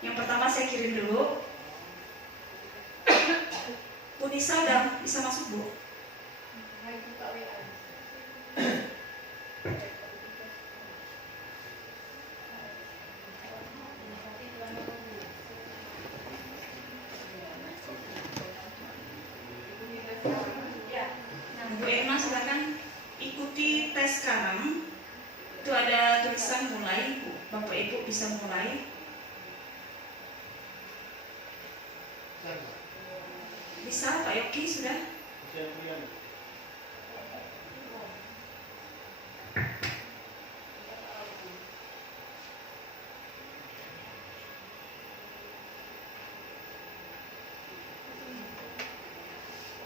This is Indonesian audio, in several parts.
Yang pertama saya kirim dulu. Bu Nisa udah bisa masuk, Bu? Bu Emma silakan ikuti tes sekarang. Itu ada tulisan mulai, Bu. Bapak Ibu bisa mulai. Bisa, Pak Yogi sudah?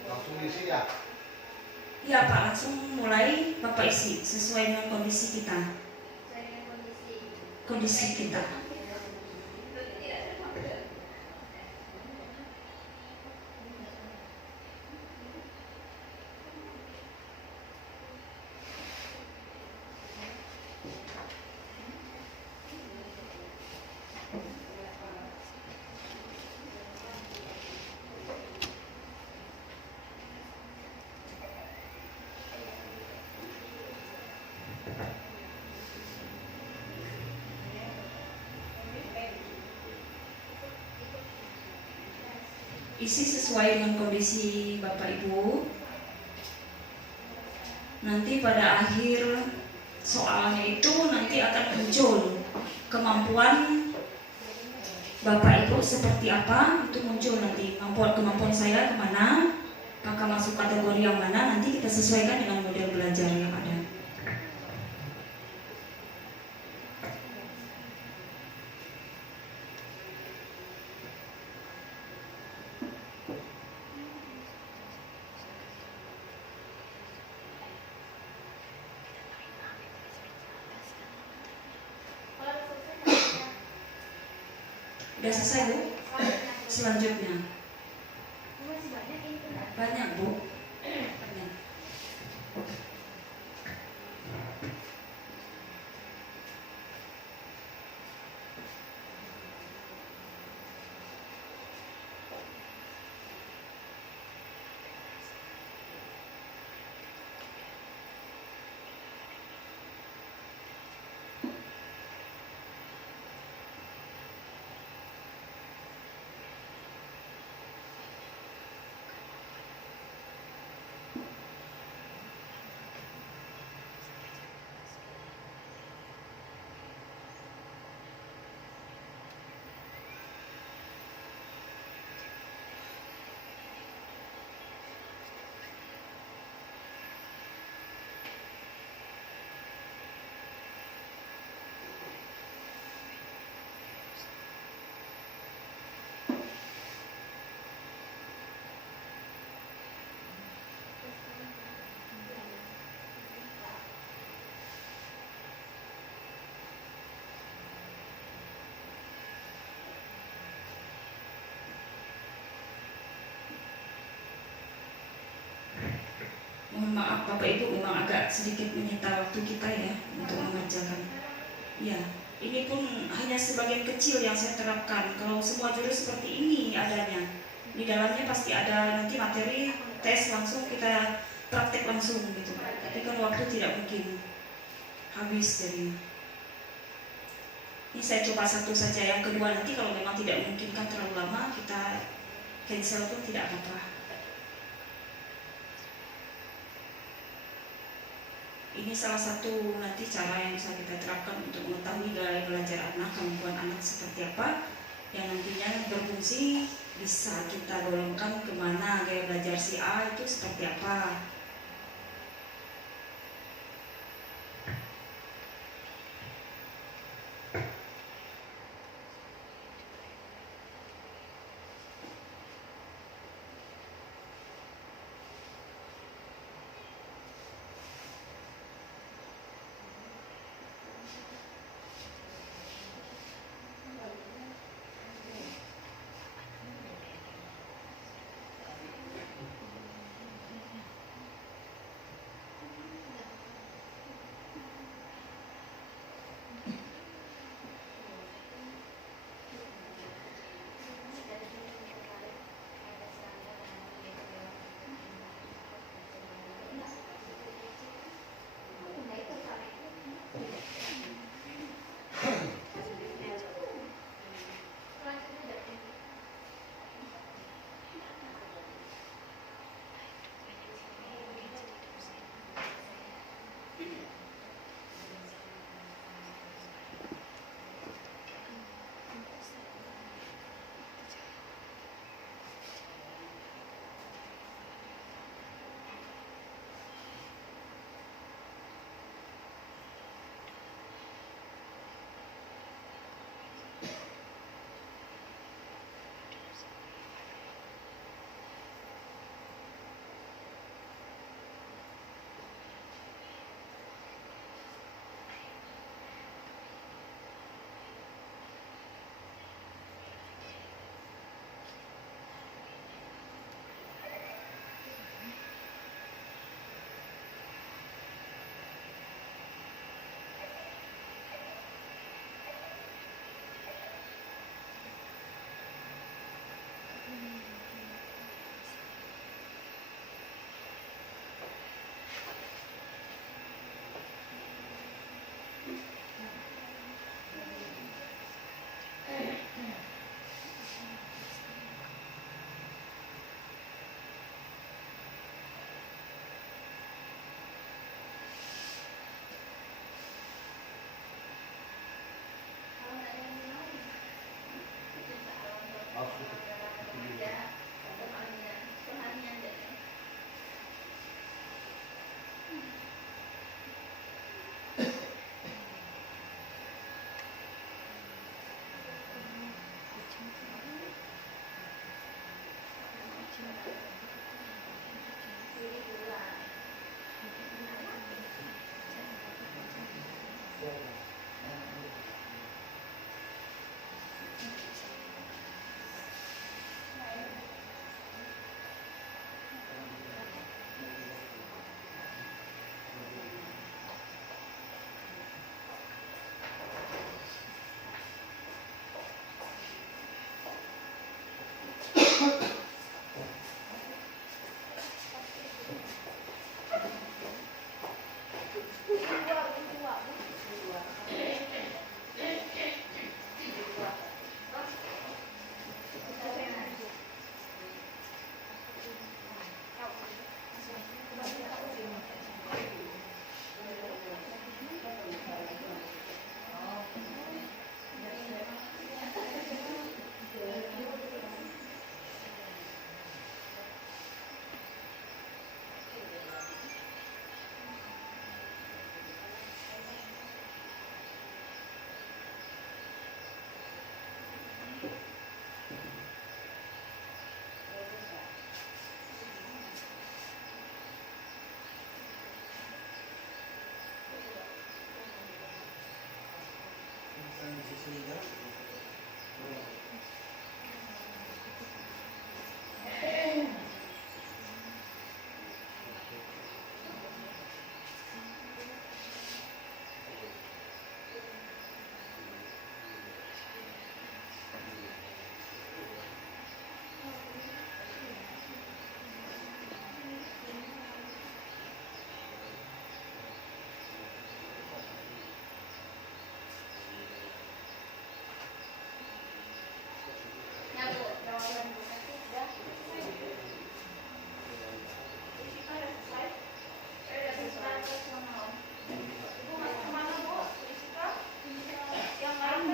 Langsung isi ya? Iya Pak, langsung mulai Bapak isi sesuai dengan kondisi kita. Kondisi kita. Isi sesuai dengan kondisi Bapak Ibu. Nanti pada akhir soalnya itu nanti akan muncul kemampuan Bapak Ibu seperti apa, itu muncul nanti kemampuan saya kemana, apakah masuk kategori yang mana, nanti kita sesuaikan dengan model belajar yang ada. Udah selesai, Bu? Selanjutnya banyak, Bu. Banyak. Mohon maaf Bapak Ibu, memang agak sedikit menyita waktu kita ya untuk mengerjakan. Ya, ini pun hanya sebagian kecil yang saya terapkan. Kalau semua jurus seperti ini adanya, di dalamnya pasti ada nanti materi tes langsung kita praktek langsung gitu. Tapi kan waktu tidak mungkin habis jadi. Ini saya coba satu saja, yang kedua nanti kalau memang tidak memungkinkan terlalu lama kita cancel pun tidak apa-apa. Ini salah satu nanti cara yang bisa kita terapkan untuk mengetahui gaya belajar anak, kemampuan anak seperti apa, yang nantinya berfungsi bisa kita golongkan kemana gaya belajar si A itu seperti apa.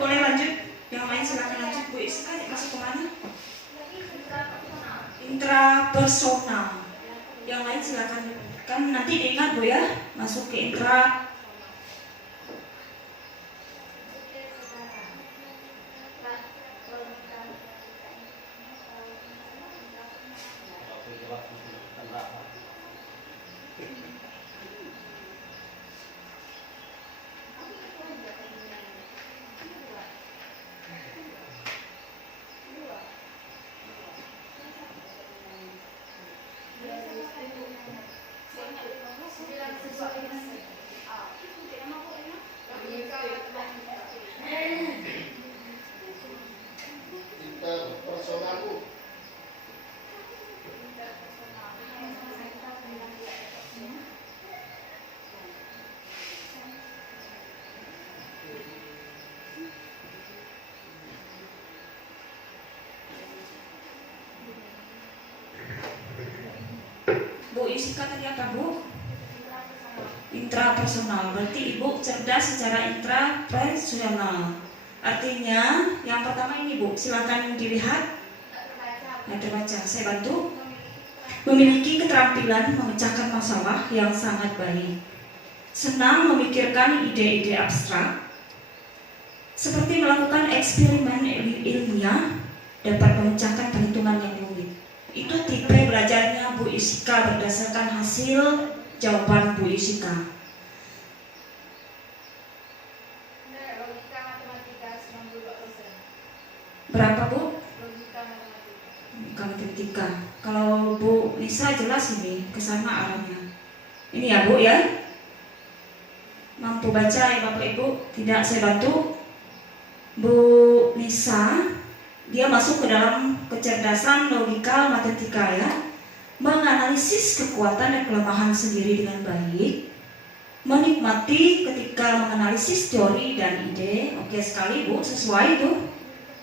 Boleh lanjut, yang lain silakan lanjut. Bu Iska masuk kemana? Intrapersonal. Yang lain silakan, kan nanti diingat Bu ya, masuk ke intra. Interpersonal, Bu. Bu Isika tadi apa Bu? Intrapersonal, berarti Ibu cerdas secara intrapersonal. Artinya yang pertama ini Bu, silakan dilihat. Nah, terbaca, saya bantu. Memiliki keterampilan memecahkan masalah yang sangat baik. Senang memikirkan ide-ide abstrak. Seperti melakukan eksperimen ilmiah, dapat memecahkan perhitungan yang rumit. Itu tipe belajarnya Bu Isika berdasarkan hasil jawaban Bu Isika. Berapa Bu? Logika matematika. Kalau Bu Nisa jelas ini kesana arahnya. Ini ya Bu ya. Mampu baca ya Bapak Ibu? Tidak, saya bantu. Bu Nisa, dia masuk ke dalam kecerdasan logika matematika ya. Menganalisis kekuatan dan kelemahan sendiri dengan baik. Menikmati ketika menganalisis teori dan ide. Oke sekali Bu, sesuai itu.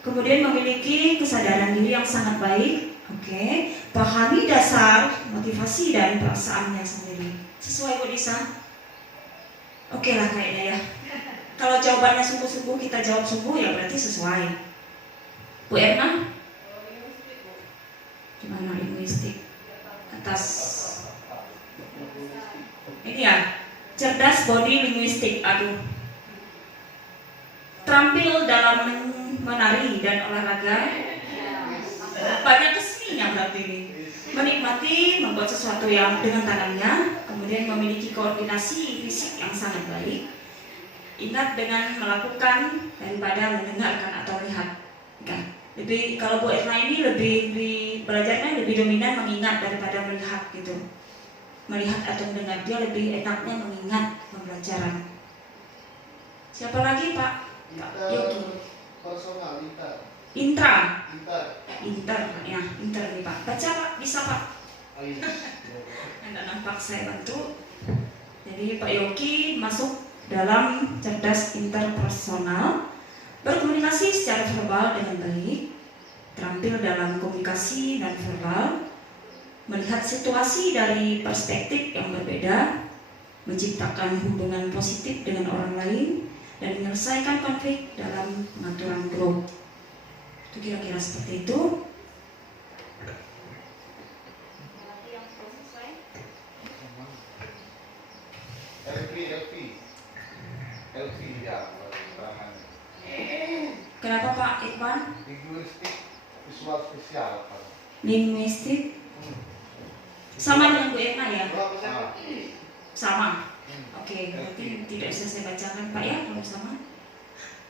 Kemudian memiliki kesadaran diri yang sangat baik. Oke, pahami dasar motivasi dan perasaannya sendiri. Sesuai Bu Nisa? Oke lah kayaknya ya. Kalau jawabannya sungguh-sungguh, kita jawab sungguh ya berarti sesuai. Bu Erna? body linguistik. Aduh. Terampil dalam menari dan olahraga. Banyak keseninya berarti ini. Menikmati membuat sesuatu yang dengan tangannya, kemudian memiliki koordinasi fisik yang sangat baik. Ingat dengan melakukan daripada mendengarkan atau lihat. Kan? Lebih kalau Bu Erna ini lebih belajarnya lebih dominan mengingat daripada melihat gitu. Melihat atau mendengar, dia lebih enaknya mengingat pembelajaran. Siapa lagi Pak? Pak Yogi. Personal, Intra. Ya, inter nih Pak. Baca Pak, bisa Pak. Anda nampak saya bantu. Jadi Pak Yogi masuk dalam cerdas interpersonal, berkomunikasi secara verbal dengan baik, terampil dalam komunikasi dan verbal, melihat situasi dari perspektif yang berbeda, menciptakan hubungan positif dengan orang lain, dan menyelesaikan konflik dalam pengaturan grup. Itu kira-kira seperti itu. LP ya. Kenapa Pak Irfan? Linguistik visual spesial. Linguistik sama dengan Bu Erna ya? Sama. Oke, berarti tidak bisa saya bacakan Pak ya kalau sama.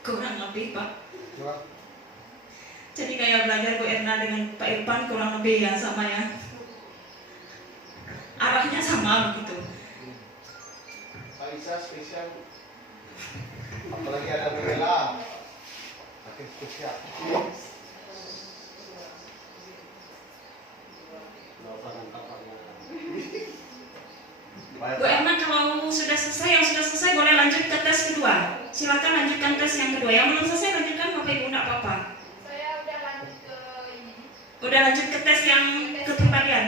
Kurang lebih Pak. Jadi kayak belajar Bu Erna dengan Pak Irfan kurang lebih ya sama ya. Arahnya sama begitu. Pak Isa spesial. Apalagi ada Bella. Makin spesial. Bu Erna kalau sudah selesai, yang sudah selesai boleh lanjut ke tes kedua. Silakan lanjutkan tes yang kedua. Yang belum selesai lanjutkan Bapak Ibu, enggak apa-apa. Saya udah lanjut ke ini. Udah lanjut ke tes yang kepribadian.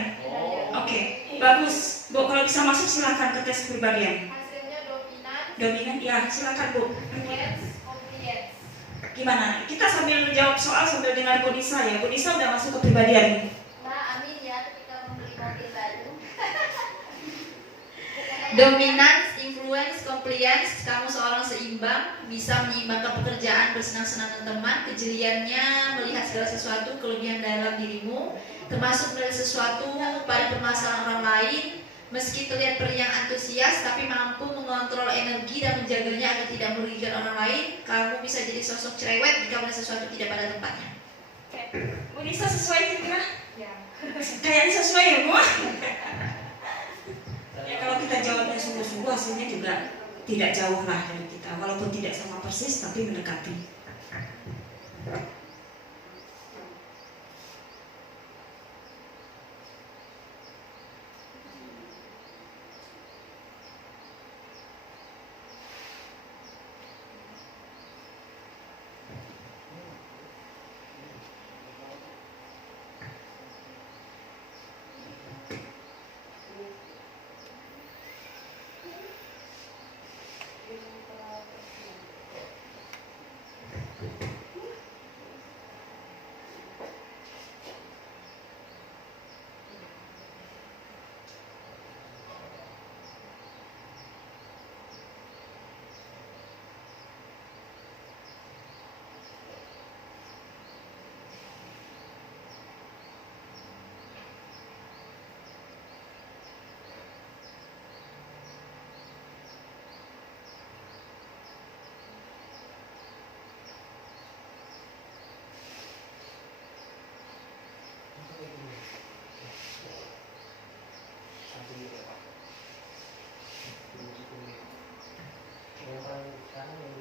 Oke, bagus. Bu, kalau bisa masuk silakan ke tes kepribadian. Hasilnya dominan, Dominan, ya silakan Bu. influence, compliance. Gimana? Kita sambil menjawab soal sambil dengar Bu Nisa ya. Bu Nisa udah masuk kepribadian. Nah, amin ya ketika membeli mobil baru. Dominance, influence, compliance. Kamu seorang seimbang, bisa menyeimbangkan pekerjaan, bersenang-senang dengan teman, kejeliannya, melihat segala sesuatu, kelebihan dalam dirimu, termasuk melihat sesuatu pada permasalahan orang lain. Meski terlihat periang antusias, tapi mampu mengontrol energi dan menjaganya agar tidak merugikan orang lain. Kamu bisa jadi sosok cerewet jika melihat sesuatu tidak pada tempatnya. Bu Nisa sesuai kira-kira? Ya. Kayaknya sesuai ya Bu. Ya kalau kita jawabnya sungguh-sungguh hasilnya juga tidak jauh lah dari kita. Walaupun tidak sama persis tapi mendekati.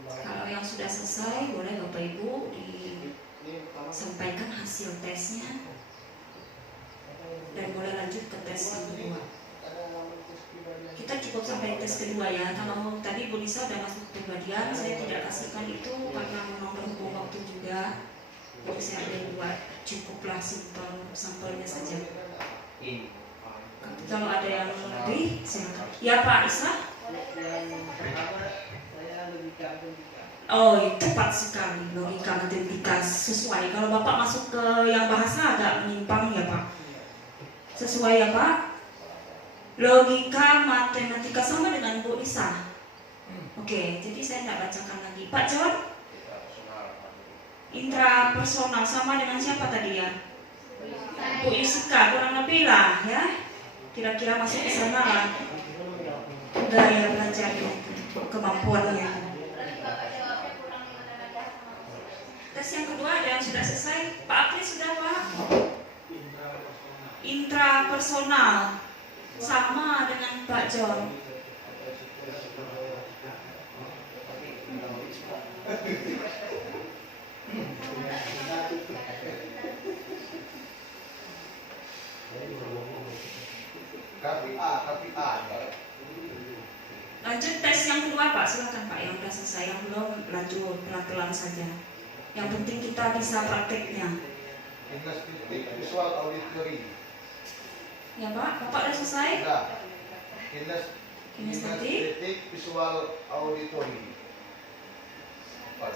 Kalau yang sudah selesai, boleh Bapak Ibu disampaikan hasil tesnya dan boleh lanjut ke tes yang kedua. Kita cukup sampai tes kedua ya. Kalau tadi Bu Nisa sudah masuk kepribadian, saya tidak kasihkan itu karena memang berhubung waktu juga. Jadi saya ada buat cukuplah sampelnya saja. Kalau ada yang lebih, silakan. Ya Pak Isa. Oh, tepat sekali, logika matematika sesuai. Kalau Bapak masuk ke yang bahasa agak menyimpang ya Pak. Sesuai ya Pak. Logika matematika sama dengan Bu Nisa. Oke, jadi saya tidak bacakan lagi. Pak John, Kita personal. intrapersonal sama dengan siapa tadi ya? Bu Isika, kurang lebih lah ya. Kira-kira masuk ke sana lah. Gaya belajarnya itu, kemampuannya. Berarti Bapak jawabnya kurang ada sama. Tes yang kedua ada yang sudah selesai. Pak Apri sudah Pak? Intrapersonal sama dengan Pak John. KPA. Lanjut tes yang kedua Pak, silakan Pak yang sudah selesai, yang belum lanjut pelan-pelan saja. Yang penting kita bisa prakteknya. Kinestetik visual auditory. Ya Pak, Bapak sudah selesai? Nah, Kinestetik. kinestetik visual auditory. Apa?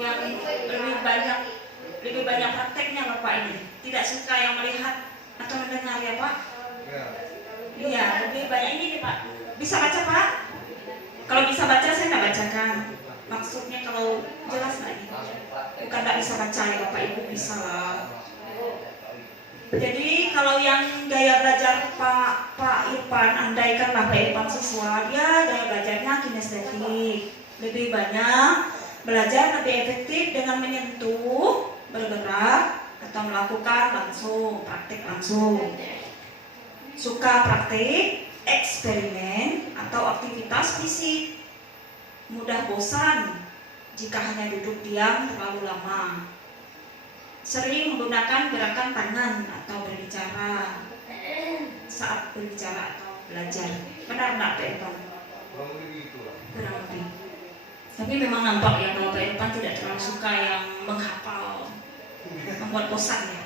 Yang lebih banyak prakteknya Bapak ini. Tidak suka yang melihat atau mendengar ya Pak? Ya. Iya, lebih banyak ini nih Pak. Bisa baca Pak? Kalau bisa baca saya nggak bacakan. Maksudnya kalau jelas lagi. Bukan nggak bisa baca ya Bapak Ibu, bisa lah. Jadi kalau yang gaya belajar Pak Irfan, andaikan Pak Irfan siswa, dia gaya belajarnya kinestetik. Lebih banyak belajar lebih efektif dengan menyentuh, bergerak, atau melakukan langsung, praktik langsung. Suka praktik, eksperimen, atau aktivitas fisik. Mudah bosan jika hanya duduk diam terlalu lama. Sering menggunakan gerakan tangan atau berbicara saat berbicara atau belajar. Benar nggak Pak Irfan? Kurang lebih gitu lah. Kurang lebih. Tapi memang nampak ya kalau Pak Irfan tidak terlalu suka yang menghafal, membuat bosan ya.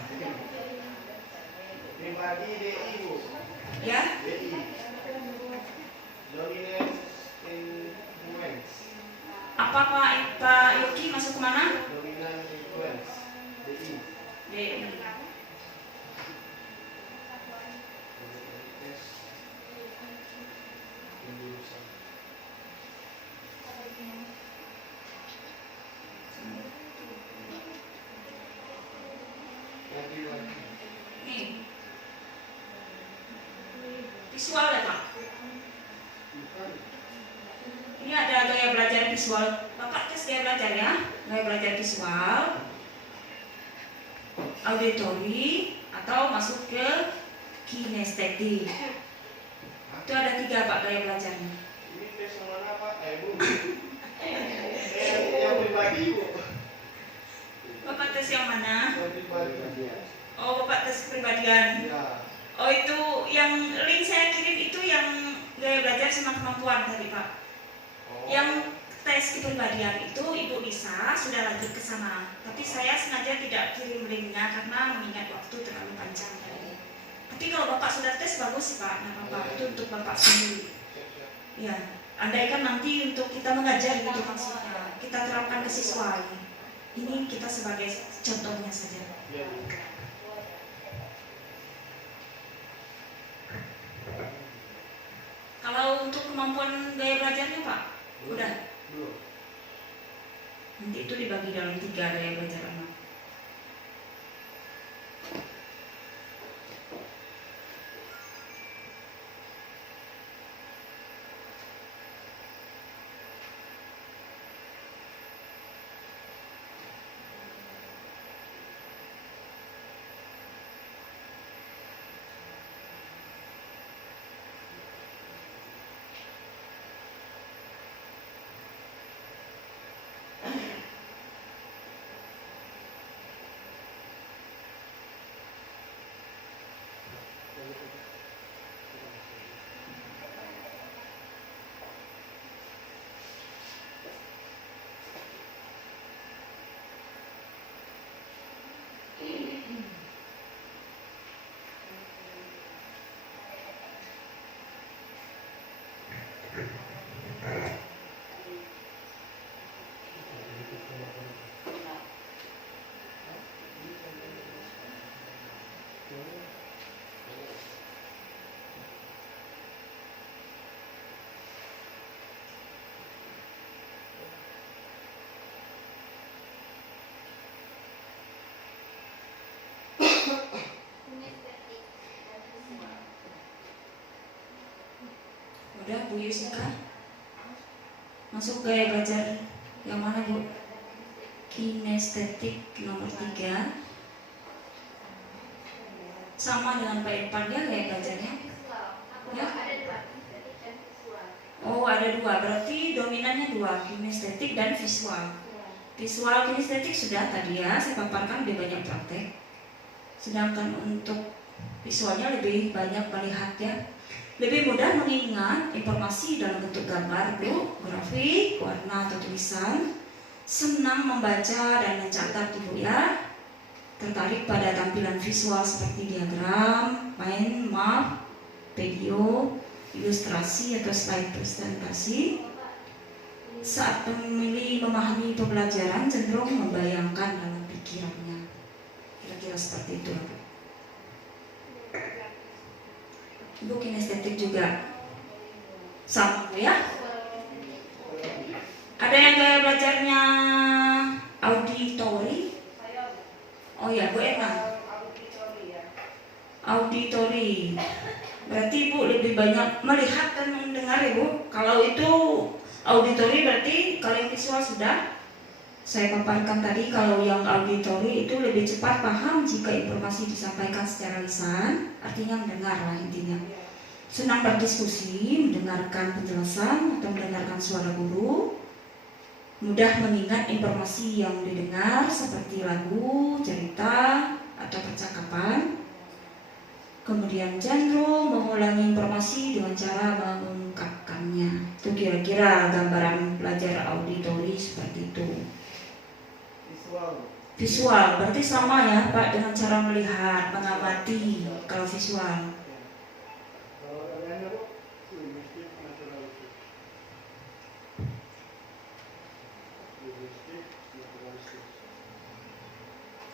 Pribadi DI Bu. Ya, DI. Dominance influence. apa Pak Yogi masuk kemana? Dominant influence. DI. DI. Nih. Visual ya Pak. Ini ada gaya belajar visual. Bapak tes gaya belajar ya. Gaya belajar visual, auditory, atau masuk ke kinestetik. Itu ada 3 Pak gaya belajarnya. Ini tes yang mana Pak? Bu. Yang pribadi Bu. Bapak tes yang mana? Yang pribadi. Oh, Bapak tes kepribadian. Ya. Oh, itu yang link saya kirim itu yang gaya belajar sama kemampuan tadi Pak. Oh. Yang tes kepribadian itu Ibu Nisa sudah lanjut ke sana. Tapi saya sengaja tidak kirim linknya karena mengingat waktu terlalu panjang tadi. Tapi kalau Bapak sudah tes bagus Pak, nah Bapak itu untuk Bapak sendiri. Ya, andaikan nanti untuk kita mengajar gitu maksudnya, kita terapkan ke siswa ini. Ini kita sebagai contohnya saja. Ya Bu. Kalau untuk kemampuan gaya belajarnya Pak, udah. Belum. Nanti itu dibagi dalam 3 gaya belajar anak. Udah Bu Yusika? Masuk gaya belajar yang mana Bu? Kinestetik nomor 3. Sama dengan Pak Irfan ya gaya belajarnya? Ya? Oh ada 2, berarti dominannya 2, kinestetik dan visual. Visual kinestetik sudah tadi ya, saya paparkan lebih banyak praktek. Sedangkan untuk visualnya lebih banyak melihat ya. Lebih mudah mengingat informasi dalam bentuk gambar, Bu, grafik, warna atau tulisan. Senang membaca dan mencatat Ibu ya. Tertarik pada tampilan visual seperti diagram, mind map, video, ilustrasi atau slide presentasi. Saat memilih memahami pembelajaran cenderung membayangkan dalam pikirannya. Kira-kira seperti itu. Ibu kinestetik juga sama ya. Ada yang gaya belajarnya auditori? Oh ya Bu Erna. Auditori. Berarti Ibu lebih banyak melihat dan mendengar Ibu. Kalau itu auditori berarti kalau yang visual sudah saya paparkan tadi. Kalau yang auditori itu lebih cepat paham jika informasi disampaikan secara lisan, artinya mendengar lah intinya. Senang berdiskusi, mendengarkan penjelasan atau mendengarkan suara guru. Mudah mengingat informasi yang didengar seperti lagu, cerita, atau percakapan. Kemudian cenderung mengulangi informasi dengan cara mengungkapkannya. Itu kira-kira gambaran belajar auditori seperti itu. Visual berarti sama ya Pak dengan cara melihat, mengamati kalau visual.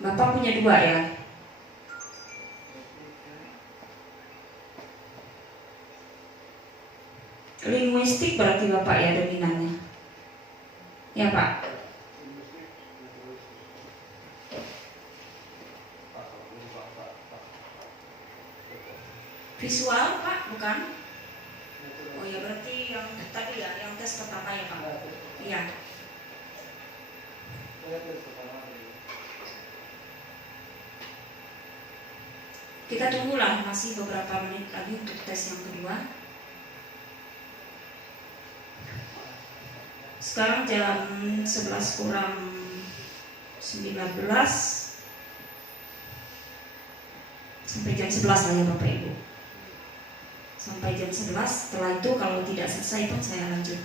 Bapak punya 2 ya? Linguistik berarti Bapak ya dominannya? Ya Pak? Visual Pak? Bukan? Oh ya berarti yang tadi ya, yang tes pertama ya Pak? Iya. Kita tunggulah masih beberapa menit lagi untuk tes yang kedua. Sekarang jam 11 kurang 19 sampai jam 11 lah ya Bapak Ibu. Sampai jam 11, setelah itu kalau tidak selesai pun saya lanjut.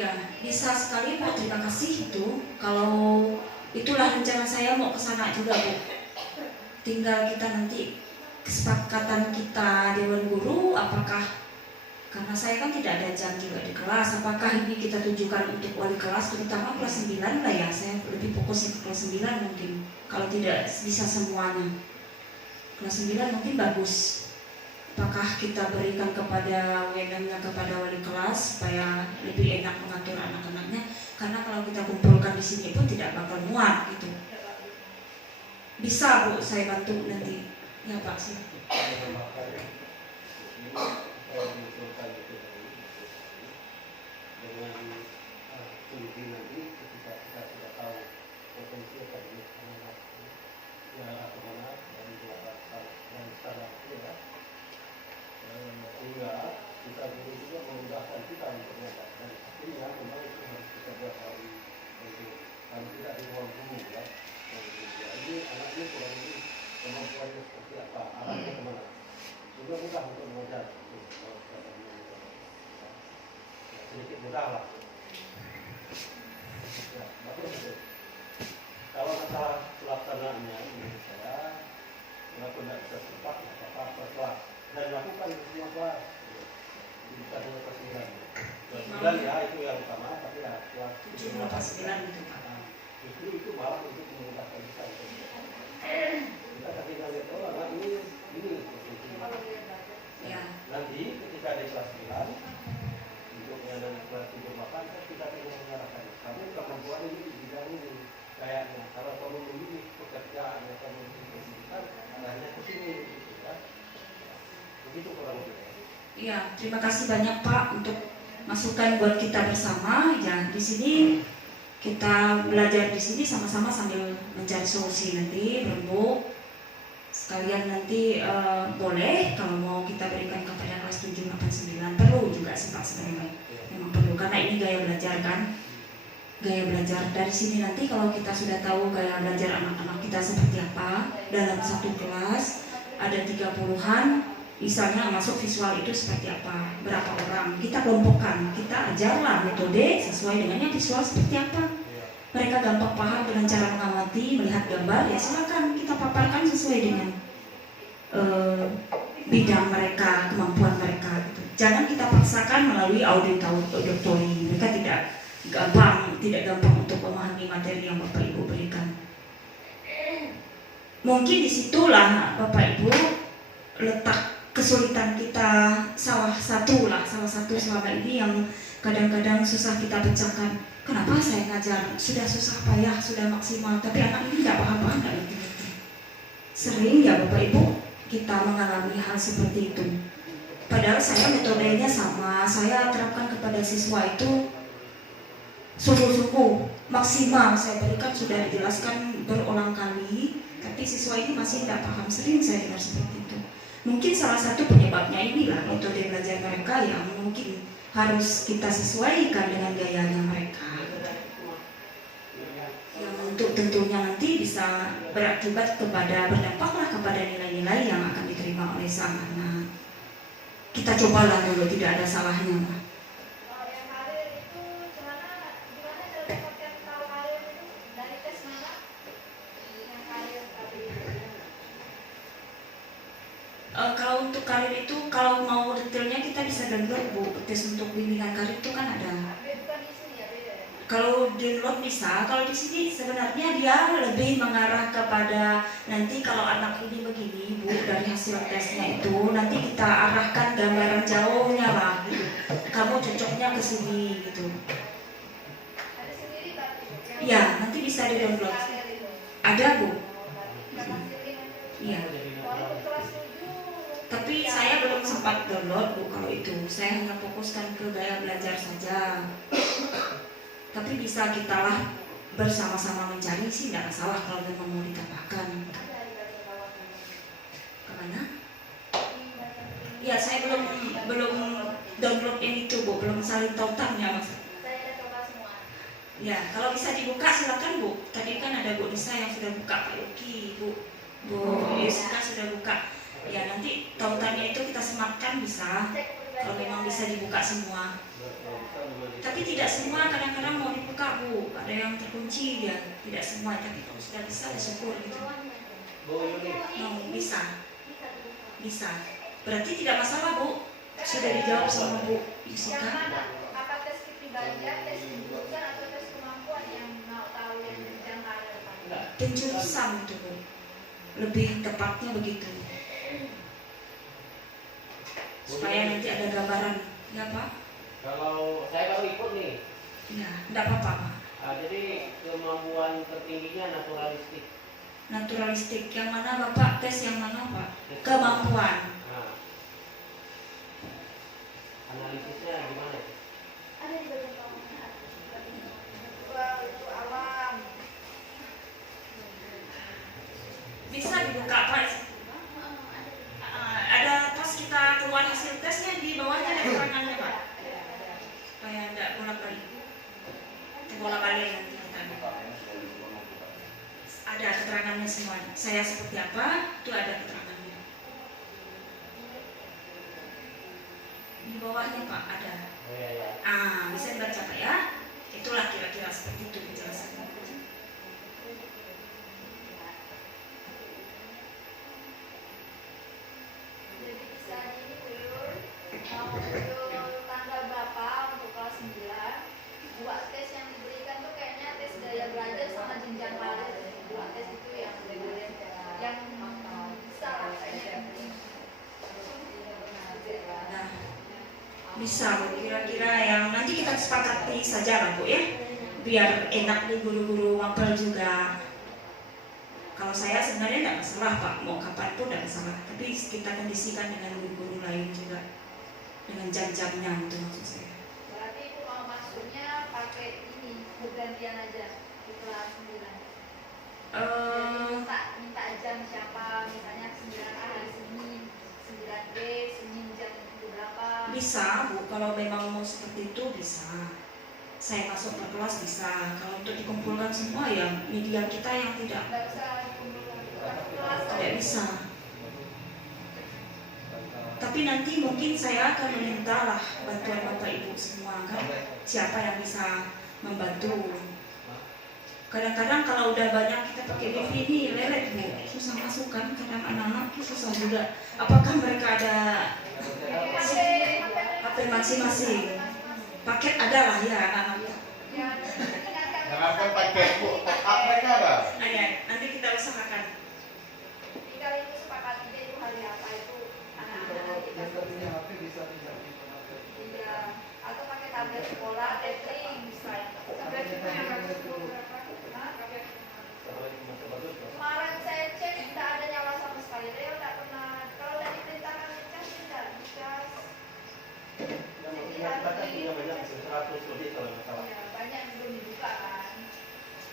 Ya, bisa sekali Bu, terima kasih itu. Kalau itulah rencana saya mau ke sana juga Bu. Tinggal kita nanti kesepakatan kita Dewan Guru, apakah karena saya kan tidak ada jam juga di kelas, apakah ini kita tujukan untuk wali kelas, terutama kelas 9 lah ya, saya lebih fokusnya ke kelas 9 mungkin. Kalau tidak bisa semuanya, kelas 9 mungkin bagus. Apakah kita berikan kepada wewenangnya kepada wali kelas supaya lebih enak mengatur anak-anaknya? Karena kalau kita kumpulkan di sini pun tidak bakal muat gitu. Bisa Bu, saya bantu nanti. Ya Pak sih. dengan teliti nanti ketika kita sudah tahu potensi akademik anak yang atau mana dari standar itu ya, sehingga kita guru juga memudahkan kita untuk melihat dan akhirnya memang itu harus kita buat dari untuk kalau tidak di ruang guru ya. Ini anaknya kurang ini kemampuannya seperti apa, arahnya kemana, sehingga mudah untuk mengajar. Sedikit mudah lah. Ya, bagus itu. Kalau masalah pelaksanaannya menurut saya, walaupun tidak bisa cepat, apa-apa kelas dan lakukan semua kelas. Bukan hanya kelas 9 ya, itu yang utama, tapi ya kelas 7, 8, 9 itu Pak. Justru itu malah untuk memudahkan kita. Kita ketika lihat anak ini. Ya. Nanti ketika di kelas 9 untuk yang kelas 7 makan kita tinggal mengarahkan. Kamu kemampuan ini di bidang ini kayaknya kalau kamu memilih pekerjaan yang kamu inginkan arahnya ke sini gitu ya. Begitu kurang lebih. Iya, terima kasih banyak Pak untuk masukan buat kita bersama. Ya, di sini kita belajar di sini sama-sama sambil mencari solusi nanti berembuk. Sekalian nanti boleh kalau mau kita berikan kepada kelas 7, 8, 9 perlu juga sih Pak sebenarnya. Memang perlu karena ini gaya belajar kan. Gaya belajar dari sini nanti kalau kita sudah tahu gaya belajar anak-anak kita seperti apa dalam satu kelas ada 30-an. Misalnya masuk visual itu seperti apa, berapa orang, kita kelompokkan, kita ajarlah metode sesuai dengan yang visual seperti apa. Mereka gampang paham dengan cara mengamati, melihat gambar, ya silakan kita paparkan sesuai dengan bidang mereka, kemampuan mereka. Gitu. Jangan kita paksakan melalui auditori, mereka tidak gampang untuk memahami materi yang Bapak Ibu berikan. Mungkin disitulah Bapak Ibu letak kesulitan kita salah satu selama ini yang kadang-kadang susah kita pecahkan. Kenapa saya ngajar sudah susah payah, sudah maksimal, tapi anak ini tidak paham-paham, tidak ngerti-ngerti. Sering ya Bapak Ibu kita mengalami hal seperti itu. Padahal saya metodenya sama, saya terapkan kepada siswa itu sungguh-sungguh maksimal saya berikan, sudah dijelaskan berulang kali, tapi siswa ini masih tidak paham. Sering saya dengar seperti itu. Mungkin salah satu penyebabnya inilah metode belajar mereka yang mungkin harus kita sesuaikan dengan gayanya mereka. Yang untuk tentunya nanti bisa berakibat berdampaklah kepada nilai-nilai yang akan diterima oleh sang anak. Kita cobalah dulu, tidak ada salahnya. Kalau yang karir itu gimana cara dapatkan tahu karir itu dari tes mana? Yang karir tadi. Kalau untuk karir itu, kalau mau detailnya kita bisa download Bu. Tes untuk bimbingan karir itu kan ada. Bukan di sini ya, beda ya? Kalau download bisa, kalau di sini sebenarnya dia lebih mengarah kepada nanti kalau anak ini begini Bu, dari hasil tesnya itu nanti kita arahkan gambaran jauhnya lah gitu. Kamu cocoknya ke sini gitu. Ada sendiri berarti. Iya, nanti bisa di download. Karir itu. Ada Bu. Kita kasih link. Iya. Walaupun kelas 7. Tapi saya belum sempat download Bu kalau itu. Saya hanya fokuskan ke gaya belajar saja. Tapi bisa kita lah bersama-sama mencari sih, tidak masalah kalau memang mau ditambahkan. Kemana? Ya saya belum download yang itu Bu, belum salin tautannya Mas. Saya ada coba semua. Ya kalau bisa dibuka silakan Bu. Tadi kan ada Bu Nisa yang sudah buka, Pak Yuki, Bu Yuska sudah buka. Ya nanti tautannya itu kita sematkan bisa. Kalau memang bisa dibuka semua. Tapi tidak semua kadang-kadang mau dibuka Bu. Ada yang terkunci dia. Tidak semua. Tapi kalau sudah bisa ya syukur gitu. Mau bisa. Bisa. Berarti tidak masalah Bu. Sudah dijawab sama Bu Yang Yusika. mana? Apa tes kepribadian, tes jurusan atau tes kemampuan yang mau tahu yang bidang karir apa? Penjurusan itu Bu. Lebih tepatnya begitu. Supaya nanti ada gambaran. Ya Pak? Kalau saya baru ikut nih, Ya, tidak apa-apa Pak. jadi kemampuan tertingginya naturalistik. Naturalistik yang mana Bapak tes yang mana Pak? Kemampuan. Nah, analisisnya gimana? Ada di bagian bawah. ada keterangannya semuanya. Saya seperti apa, itu ada keterangannya. Di bawahnya Pak ada. Oh iya ya. Bisa dibaca Pak ya. Itulah kira-kira seperti itu penjelasannya. Jadi bisa gini Uyur, mau untuk tanggal berapa untuk kelas 9 buat tes yang diberikan tuh kayaknya tes daya belajar sama jenjang karir. Dua tes itu yang yang bisa lah kayaknya. Nah, bisa Bu, kira-kira yang nanti kita sepakati saja lah Bu ya, biar enak nih guru-guru mapel juga. Kalau saya sebenarnya tidak masalah Pak, mau kapan pun tidak masalah, tapi kita kondisikan dengan guru-guru lain juga, dengan jam-jamnya itu maksud saya. Berarti itu kalau masuknya pakai ini bergantian aja di kelas 9. Jadi minta jam siapa, misalnya 9A hari Senin, 9B Senin jam berapa. Bisa Bu, kalau memang mau seperti itu bisa. Saya masuk per kelas bisa. Kalau untuk dikumpulkan semua ya media kita yang tidak Nggak usah dikumpulkan satu kelas. tidak bisa. Tapi nanti mungkin saya akan memintalah bantuan Bapak Ibu semua kan, siapa yang bisa membantu. Kadang-kadang kalau udah banyak kita pakai wifi ini lelet Bu, susah masuk kan, kadang anak-anak tuh susah juga. Apakah mereka ada HP masing-masing? Paket ada lah ya anak-anak. Ya, ingatkan Kenapa pakai Bu? Top mereka ada? Nah ya, nanti kita usahakan. tinggal itu sepakati dia itu hari apa itu anak-anak nanti Yang pas tadinya HP bisa bisa. iya, atau pakai tablet sekolah, tablet bisa. Tablet itu yang harus berapa? Hah? Kemarin saya cek tidak ada nyala sama sekali. Dia tidak pernah. Kalau dari perintahkan dicas tidak dicas. Yang kita punya banyak 100 lebih kalau nggak salah. Ya, banyak yang belum dibuka kan.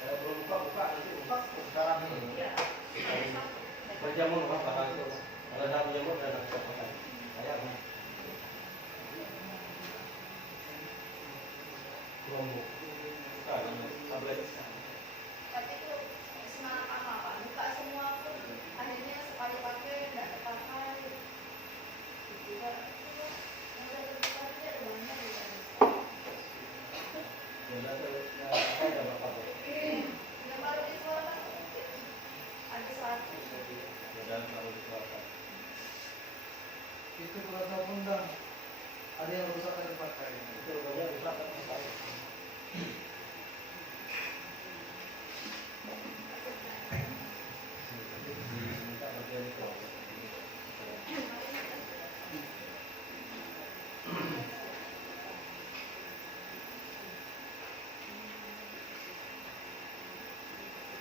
Belum buka nanti buka. Sekarang ini. Iya. Berjamur apa itu? Kalau ada jamur ada kecepatan. Saya Chromebook. Bukan tablet. Tapi itu semangat apa Pak? Buka semua pun akhirnya sekali pakai tidak terpakai. Gitu kan. Yang udah terbuka aja ada banyak ya. Ada berapa? Yang baru dikeluarkan mungkin ada 100. Dan baru dikeluarkan. Itu kalau undang ada yang rusak ada dipakai. Itu banyak bisa terpakai. Minta bagian itu.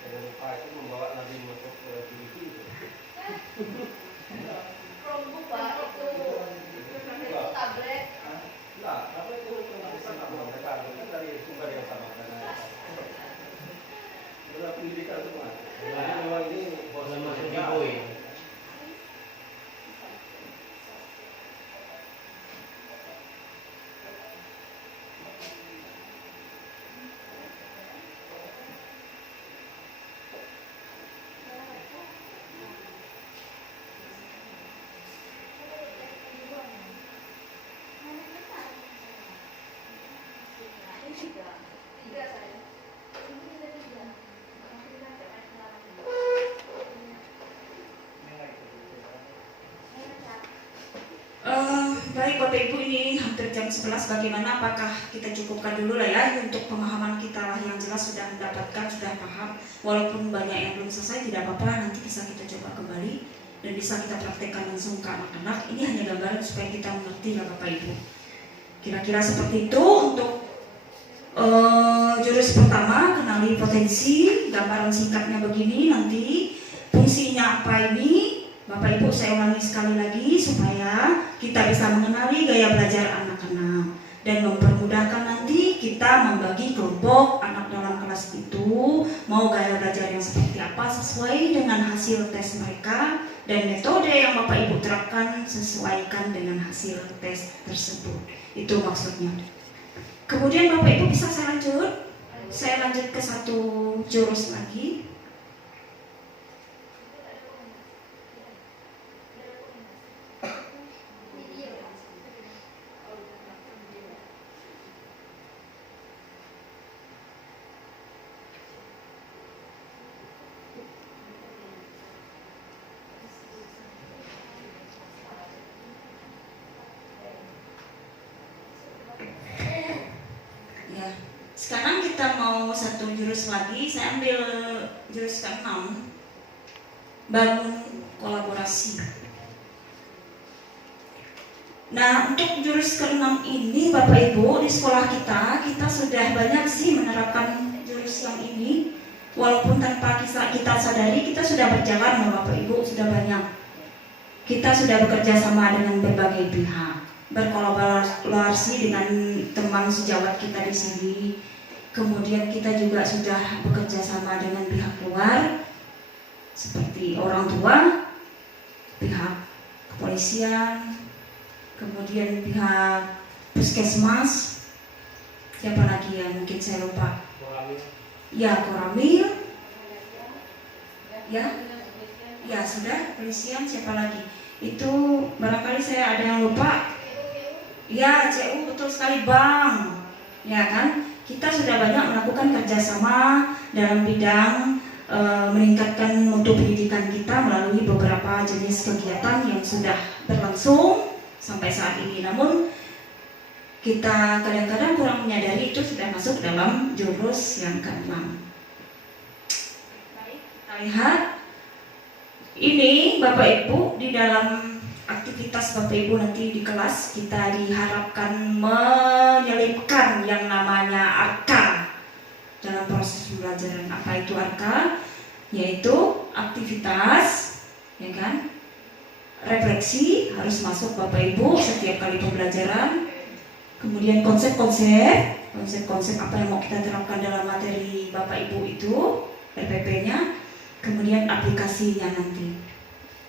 Jangan lupa itu membawa Nabi masuk ke TV itu. Chromebook Pak itu tablet. Nah, apa itu bisa sama mereka kan dari sumber yang sama karena benar pendidikan semua. Jadi memang ini bosan masuk di boy. Tiga saya. Baik Bapak Ibu, ini hampir jam 11. Bagaimana, apakah kita cukupkan dulu lah ya untuk pemahaman kita lah yang jelas sudah mendapatkan, sudah paham. Walaupun banyak yang belum selesai tidak apa-apa, nanti bisa kita coba kembali dan bisa kita praktekkan langsung ke anak-anak. Ini hanya gambaran supaya kita mengerti lah Bapak Ibu. Kira-kira seperti itu untuk jurus pertama, kenali potensi. Gambaran singkatnya begini, nanti fungsinya apa ini Bapak Ibu saya ulangi sekali lagi supaya kita bisa mengenali gaya belajar anak-anak dan mempermudahkan nanti kita membagi kelompok anak dalam kelas itu mau gaya belajar yang seperti apa sesuai dengan hasil tes mereka, dan metode yang Bapak Ibu terapkan sesuaikan dengan hasil tes tersebut. Itu maksudnya. Kemudian Bapak Ibu bisa saya lanjut ke satu jurus lagi. mau satu jurus lagi, saya ambil jurus ke-6, bangun kolaborasi. Nah, untuk jurus ke-6 ini Bapak Ibu, di sekolah kita sudah banyak sih menerapkan jurus yang ini. Walaupun tanpa kita sadari, kita sudah berjalan Bapak Ibu, sudah banyak. Kita sudah bekerja sama dengan berbagai pihak, berkolaborasi dengan teman sejawat kita di sini. Kemudian kita juga sudah bekerja sama dengan pihak luar, seperti orang tua, pihak kepolisian, kemudian pihak puskesmas, siapa lagi ya, mungkin saya lupa. Ya, Koramil, ya sudah, polisian, siapa lagi? Itu barangkali saya ada yang lupa. Ya, CU, betul sekali Bang. Ya kan, kita sudah banyak melakukan kerjasama dalam bidang meningkatkan mutu pendidikan kita melalui beberapa jenis kegiatan yang sudah berlangsung sampai saat ini. Namun kita kadang-kadang kurang menyadari itu sudah masuk dalam jurus yang ke-6. Baik, kita lihat ini Bapak Ibu, di dalam aktivitas Bapak Ibu nanti di kelas kita diharapkan menyelipkan yang namanya ARKA dalam proses pembelajaran. Apa itu ARKA? Yaitu aktivitas, ya kan? Refleksi harus masuk Bapak Ibu setiap kali pembelajaran. Kemudian konsep-konsep apa yang mau kita terapkan dalam materi Bapak Ibu itu, RPP-nya. Kemudian aplikasinya nanti,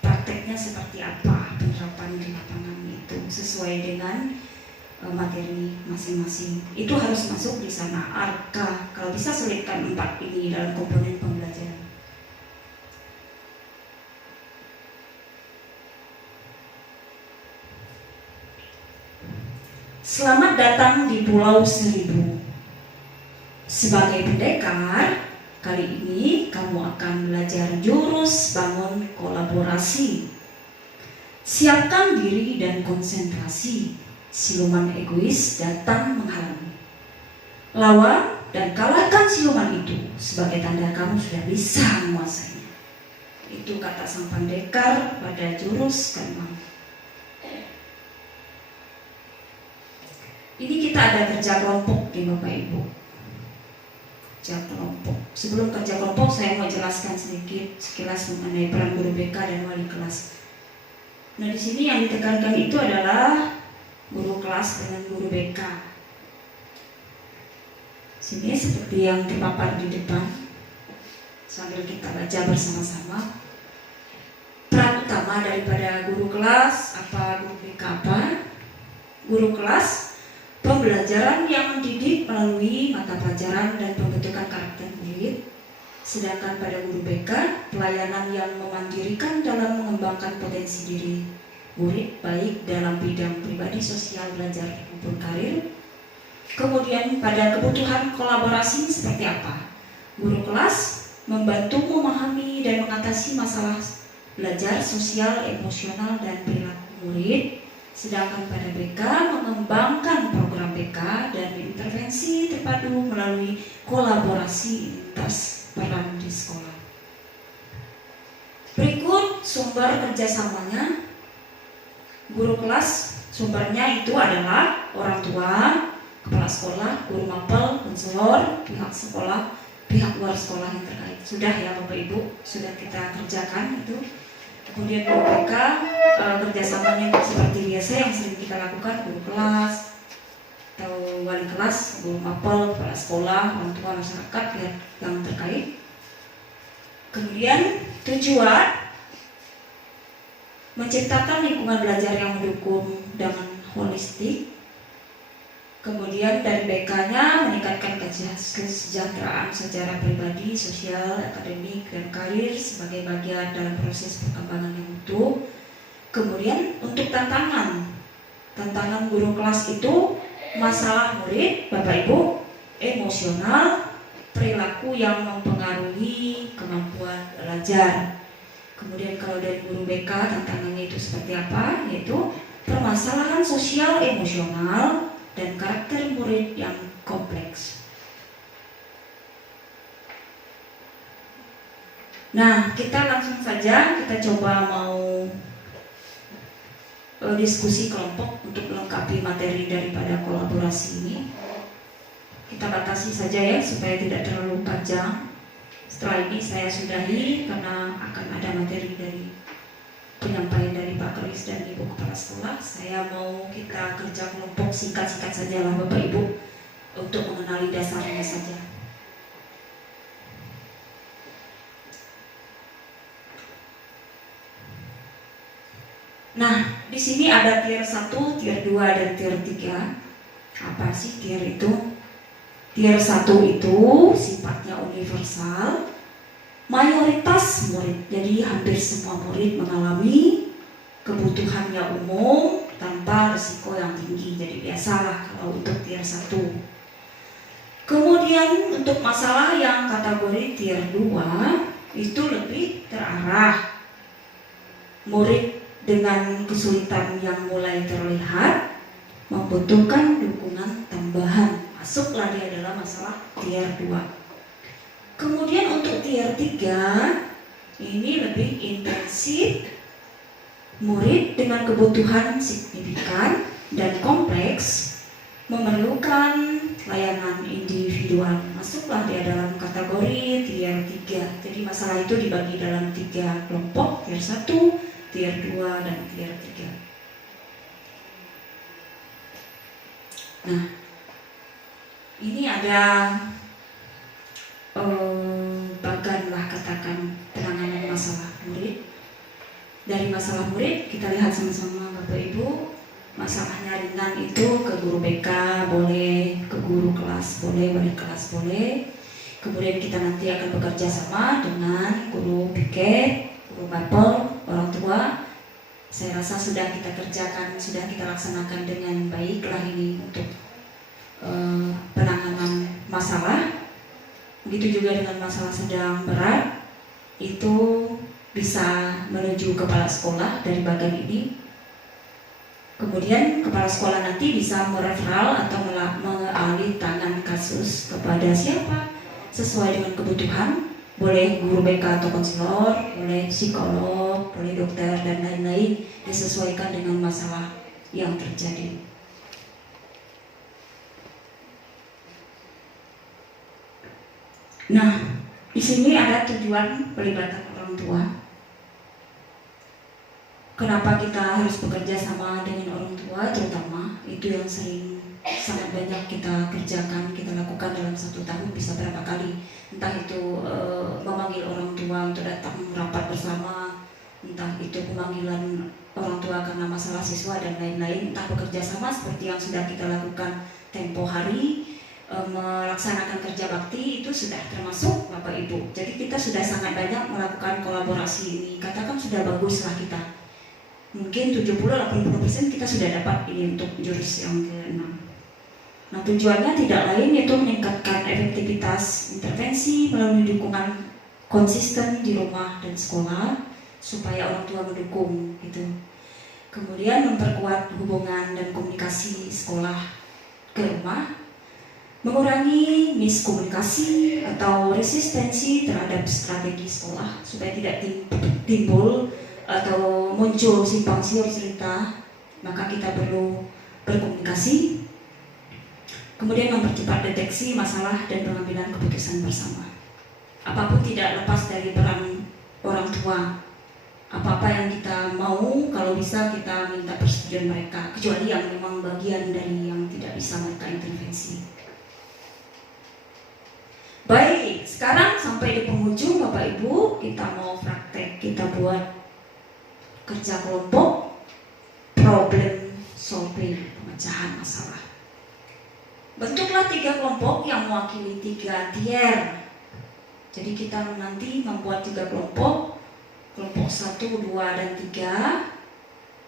prakteknya seperti apa, penerapan di lapangan itu sesuai dengan materi masing-masing. Itu harus masuk di sana. ARKA, kalau bisa selipkan 4 ini dalam komponen pembelajaran. Selamat datang di Pulau Seribu. Sebagai pendekar, kali ini kamu akan belajar jurus bangun kolaborasi. Siapkan diri dan konsentrasi. Siluman egois datang menghalangi. Lawan dan kalahkan siluman itu sebagai tanda kamu sudah bisa menguasainya. Itu kata sang pendekar pada jurus ke-6. Ini kita ada kerja kelompok di Bapak Ibu. Kerja kelompok. Sebelum kerja kelompok saya mau jelaskan sedikit sekilas mengenai peran guru BK dan wali kelas. Nah, di sini yang ditekankan itu adalah guru kelas dengan guru BK. Sini seperti yang terpapar di depan. Sambil kita baca bersama-sama. Peran utama daripada guru kelas apa, guru BK apa? Guru kelas, pembelajaran yang mendidik melalui mata pelajaran dan pembentukan karakter murid. Sedangkan pada guru BK, pelayanan yang memandirikan dalam mengembangkan potensi diri murid baik dalam bidang pribadi, sosial, belajar maupun karir. Kemudian pada kebutuhan kolaborasi seperti apa? Guru kelas membantu memahami dan mengatasi masalah belajar, sosial, emosional, dan perilaku murid. Sedangkan pada BK mengembangkan program BK dan intervensi terpadu melalui kolaborasi lintas peran di sekolah. Berikut sumber kerjasamanya. Guru kelas sumbernya itu adalah orang tua, kepala sekolah, guru mapel, konselor, pihak sekolah, pihak luar sekolah yang terkait. Sudah ya Bapak Ibu, sudah kita kerjakan itu. Kemudian guru BK kerjasamanya seperti biasa yang sering kita lakukan, guru kelas atau wali kelas, guru mapel, kepala sekolah, orang tua, masyarakat yang terkait. Kemudian tujuan menciptakan lingkungan belajar yang mendukung dengan holistik. Kemudian dari BK-nya meningkatkan kesejahteraan secara pribadi, sosial, akademik, dan karir sebagai bagian dalam proses perkembangan yang utuh. Kemudian untuk tantangan guru kelas itu masalah murid, Bapak Ibu, emosional, perilaku yang mempengaruhi kemampuan belajar. Kemudian kalau dari guru BK tantangannya itu seperti apa? Yaitu permasalahan sosial emosional dan karakter murid yang kompleks. Nah, kita langsung saja kita coba mau diskusi kelompok untuk melengkapi materi daripada kolaborasi ini. Kita batasi saja ya supaya tidak terlalu panjang. Setelah ini saya sudahi karena akan ada materi dari penyampaian dari Pak Keris dan Ibu Kepala Sekolah. Saya mau kita kerja kelompok singkat-singkat saja lah Bapak Ibu untuk mengenali dasarnya saja. Nah, di sini ada tier 1, tier 2, dan tier 3. Apa sih tier itu? Tier 1 itu sifatnya universal, mayoritas murid, jadi hampir semua murid mengalami kebutuhannya umum tanpa risiko yang tinggi, jadi biasalah kalau untuk tier 1. Kemudian untuk masalah yang kategori tier 2 itu lebih terarah, murid dengan kesulitan yang mulai terlihat membutuhkan dukungan tambahan, masuklah dia adalah masalah tier 2. Kemudian untuk tier 3 ini lebih intensif, murid dengan kebutuhan signifikan dan kompleks memerlukan layanan individual, masuklah dia dalam kategori tier 3. Jadi masalah itu dibagi dalam 3 kelompok, tier 1, tier 2, dan tier 3. Nah, ini ada baganlah katakan penanganan masalah murid. Dari masalah murid kita lihat sama-sama Bapak Ibu. Masalahnya ringan itu ke guru BK boleh, ke guru kelas boleh, wali kelas boleh. Kemudian kita nanti akan bekerja sama dengan guru piket, guru mapel, orang tua. Saya rasa sudah kita kerjakan, sudah kita laksanakan dengan baiklah ini untuk penanganan masalah. Begitu juga dengan masalah sedang berat, itu bisa menuju kepala sekolah dari bagian ini. Kemudian kepala sekolah nanti bisa mereferal atau mengalih tangan kasus kepada siapa sesuai dengan kebutuhan. Boleh guru BK atau konselor, boleh psikolog, boleh dokter, dan lain-lain, disesuaikan dengan masalah yang terjadi. Nah, di sini ada tujuan pelibatan orang tua. Kenapa kita harus bekerja sama dengan orang tua, terutama itu yang sering sangat banyak kita kerjakan, kita lakukan dalam 1 tahun bisa berapa kali. Entah itu memanggil orang tua untuk datang rapat bersama, entah itu pemanggilan orang tua karena masalah siswa dan lain-lain, entah bekerja sama seperti yang sudah kita lakukan tempo hari, melaksanakan kerja bakti, itu sudah termasuk Bapak Ibu. Jadi kita sudah sangat banyak melakukan kolaborasi ini, katakan sudah baguslah kita. Mungkin 70-80% kita sudah dapat ini untuk jurus yang ke-6. Nah, tujuannya tidak lain yaitu meningkatkan efektivitas intervensi melalui dukungan konsisten di rumah dan sekolah supaya orang tua mendukung gitu. Kemudian memperkuat hubungan dan komunikasi sekolah ke rumah, mengurangi miskomunikasi atau resistensi terhadap strategi sekolah supaya tidak timbul atau muncul simpang siur cerita, maka kita perlu berkomunikasi. Kemudian mempercepat deteksi masalah dan pengambilan keputusan bersama. Apapun tidak lepas dari peran orang tua. Apa-apa yang kita mau, kalau bisa kita minta persetujuan mereka, kecuali yang memang bagian dari yang tidak bisa mereka intervensi. Baik, sekarang sampai di penghujung Bapak Ibu, kita mau praktek, kita buat kerja kelompok, problem solving, pemecahan masalah. Bentuklah 3 kelompok yang mewakili 3 tier. Jadi kita nanti membuat 3 kelompok 1, 2, dan 3.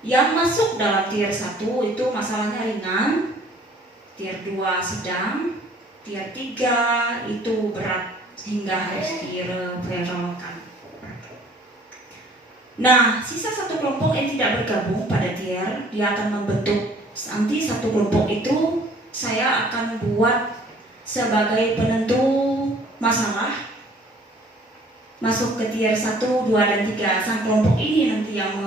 Yang masuk dalam tier 1 itu masalahnya ringan, tier 2 sedang, tier 3 itu berat hingga harus direferalkan. Nah, sisa 1 kelompok yang tidak bergabung pada tier, dia akan membentuk nanti 1 kelompok itu saya akan buat sebagai penentu masalah masuk ke tier 1, 2, dan 3. Sang kelompok ini nanti yang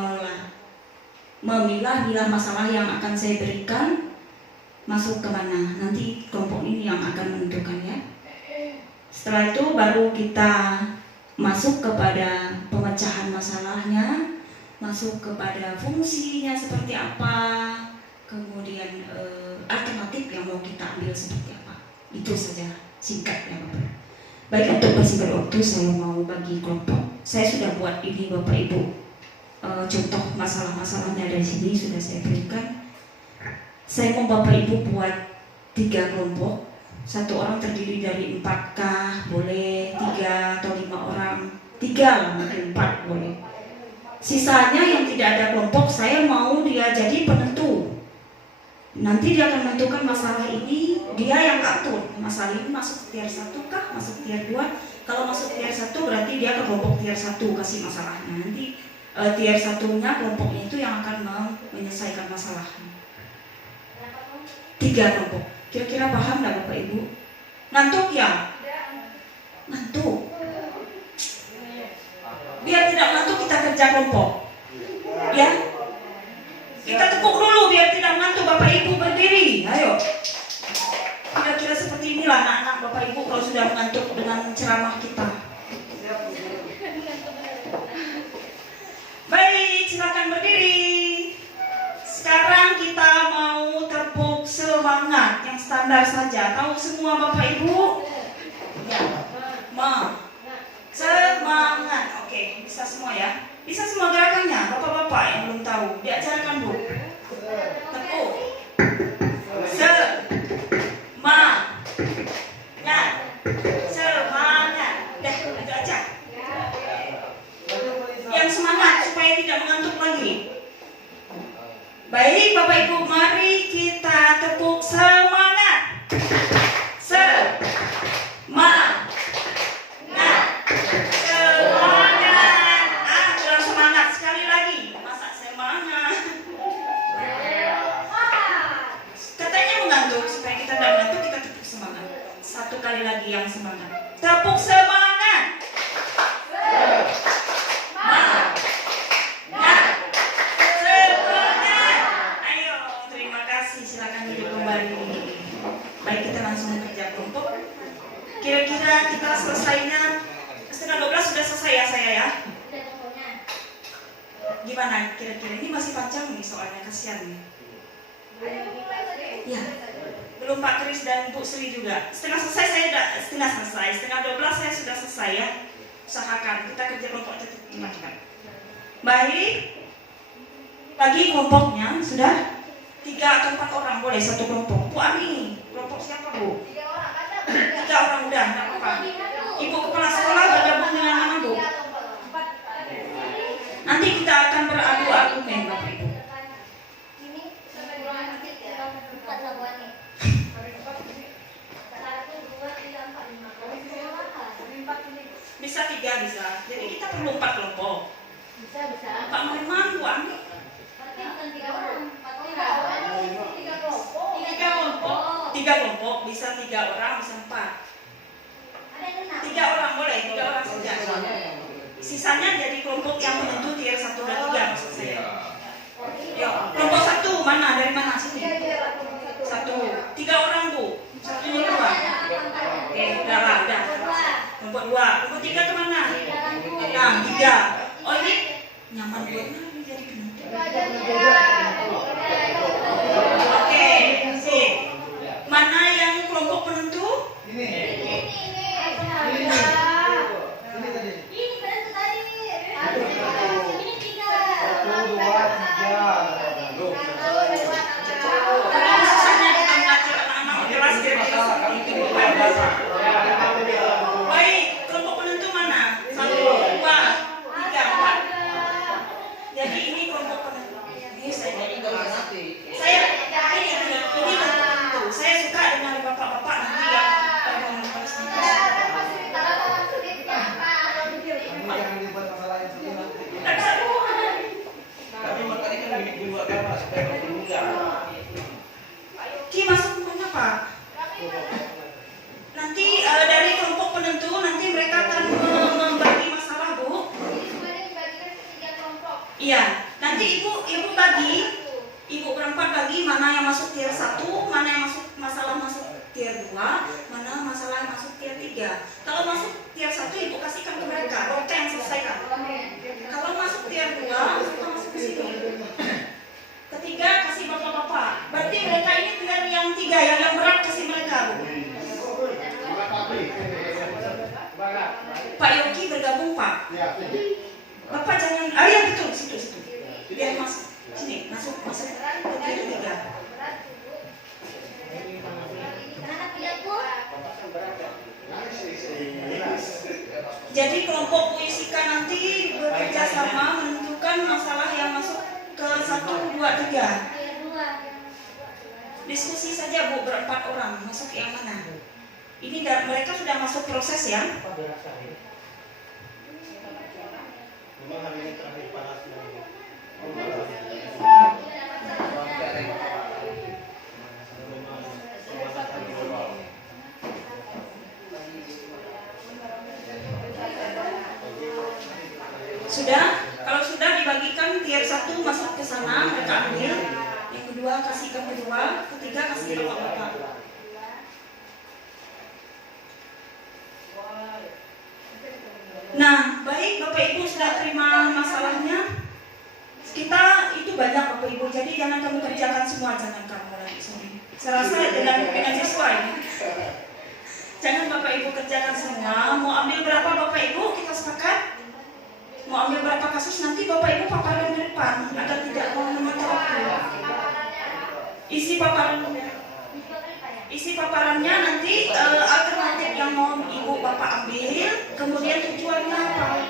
memilah-milah masalah yang akan saya berikan masuk ke mana. Nanti kelompok ini yang akan menentukan ya. Setelah itu baru kita masuk kepada pemecahan masalahnya, masuk kepada fungsinya seperti apa, kemudian alternatif yang mau kita ambil seperti apa. Itu saja singkatnya Bapak. Baik, untuk persingkat waktu saya mau bagi kelompok. Saya sudah buat ini Bapak Ibu. Contoh masalah-masalahnya dari sini sudah saya berikan. Saya mau Bapak Ibu buat 3 kelompok. Satu orang terdiri dari 4 kah, boleh 3 atau 5 orang, 3 lah, mungkin 4 boleh. Sisanya yang tidak ada kelompok, saya mau dia jadi penentu. Nanti dia akan menentukan masalah ini, dia yang atur. Masalah ini masuk tier 1 kah, masuk tier 2. Kalau masuk tier 1 berarti dia ke kelompok tier 1 kasih masalahnya. Nanti tier 1-nya kelompoknya itu yang akan menyelesaikan masalahnya. 3 kelompok. Kira-kira paham nggak Bapak Ibu? Ngantuk ya? Ngantuk. Biar tidak ngantuk kita kerja kelompok. Ya? Kita tepuk dulu biar tidak ngantuk. Bapak Ibu berdiri. Ayo. Kira-kira seperti inilah anak-anak Bapak Ibu kalau sudah mengantuk dengan ceramah kita. Baik, silakan berdiri. Sekarang kita mau tepuk semangat yang standar saja. Tahu semua Bapak Ibu? Ya. Semangat. Oke, bisa semua ya? Bisa semua gerakannya. Bapak-bapak yang belum tahu, diajarkan Bu. Tepuk. Semangat. Semangat. Dah, itu aja. Yang semangat supaya tidak mengantuk lagi. Baik Bapak Ibu, mari kita tepuk semangat. Semangat. Semangat. Kurang semangat sekali lagi. Masa semangat? Katanya mengantuk, supaya kita tidak mengantuk kita tepuk semangat. 1 kali lagi yang semangat. Tepuk semangat. Kira-kira kita selesainya setengah 12 sudah selesai ya saya ya? Gimana kira-kira? Ini masih panjang nih soalnya, kasihan nih. Ya, belum Pak Kris dan Bu Sri juga. Setengah selesai saya sudah setengah selesai. Setengah 12 saya sudah selesai ya. Usahakan kita kerja kelompok cepat-cepat. Baik. Bagi kelompoknya sudah 3 atau 4 orang boleh satu kelompok. Bu Ami, kelompok siapa Bu? 3 orang udah, nggak apa-apa. Ibu kepala sekolah bergabung dengan mana Bu? Nanti kita akan beradu argumen Bapak Ibu. Bisa 3 bisa. Jadi kita perlu 4 kelompok. Pak Mariman, Bu Ami. 3 kelompok, bisa 3 orang, bisa 4. 3 orang boleh, 3 orang saja. Sisanya jadi kelompok yang menentu tier 1 dan 3 maksud saya. Yuk, kelompok 1 mana? Dari mana? Sini. 1. 3 orang Bu. 1-nya keluar. Oke, udah lah, udah. Kelompok 2. Kelompok 3 kemana? Nah, 3. Oh ini nyaman buat nari jadi penentu. Oke, sip. Mana yang kelompok penentu? Ini. Susahnya kita mengatur anak-anak di kelas kira-kira seperti itu. Baik, kelompok penentu mana? 1, 2, 3, 4. Jadi ini kelompok penentu. Ini saya jadi saya ini kelompok penentu. Saya suka dengan bapak-bapak nanti yang Jangan dibuat masalah yang seperti nanti. Tapi makanya kan dibuat gambar supaya bermudah. Ki masuk rumahnya Pak. Nanti dari kelompok penentu nanti mereka akan membagi masalah Iya, nanti ibu bagi, ibu berempat bagi mana yang masuk tier 1, mana yang masalah masuk tier 2, mana masalah masuk tier 3. Kalau masuk tier 1 ibu kasihkan ke mereka, mereka yang selesaikan. Kalau masuk tier 2, mereka masuk ke sini. Ketiga kasih bapak-bapak. Berarti mereka ini tier yang 3, yang berat kasih mereka, Bu. Pak Yogi bergabung, Pak. Bapak jangan, ya betul, situ. Biar masuk sini, masuk ke tier 3. Jadi kelompok puisika nanti bekerja sama menentukan masalah yang masuk ke 1, 2, 3. Diskusi saja, Bu, berempat orang masuk yang mana. Ini mereka sudah masuk proses ya. Memang hari ini terakhir panasnya. Sudah? Kalau sudah dibagikan tier 1 masuk ke sana, mereka ambil. Yang kedua kasih ke kedua, ketiga kasih ke bapak-bapak. Nah, baik Bapak Ibu sudah terima masalahnya. Kita itu banyak Bapak Ibu, jadi jangan kamu kerjakan semua, jangan kamu lagi, sorry. Saya rasa dengan siswa ini. Jangan Bapak Ibu kerjakan semua. Mau ambil berapa Bapak Ibu? Kita sepakat. Mau ambil berapa kasus nanti Bapak Ibu paparkan ke depan agar tidak memakan waktu. Isi paparannya nanti alternatif yang mau Ibu Bapak ambil, kemudian tujuannya apa?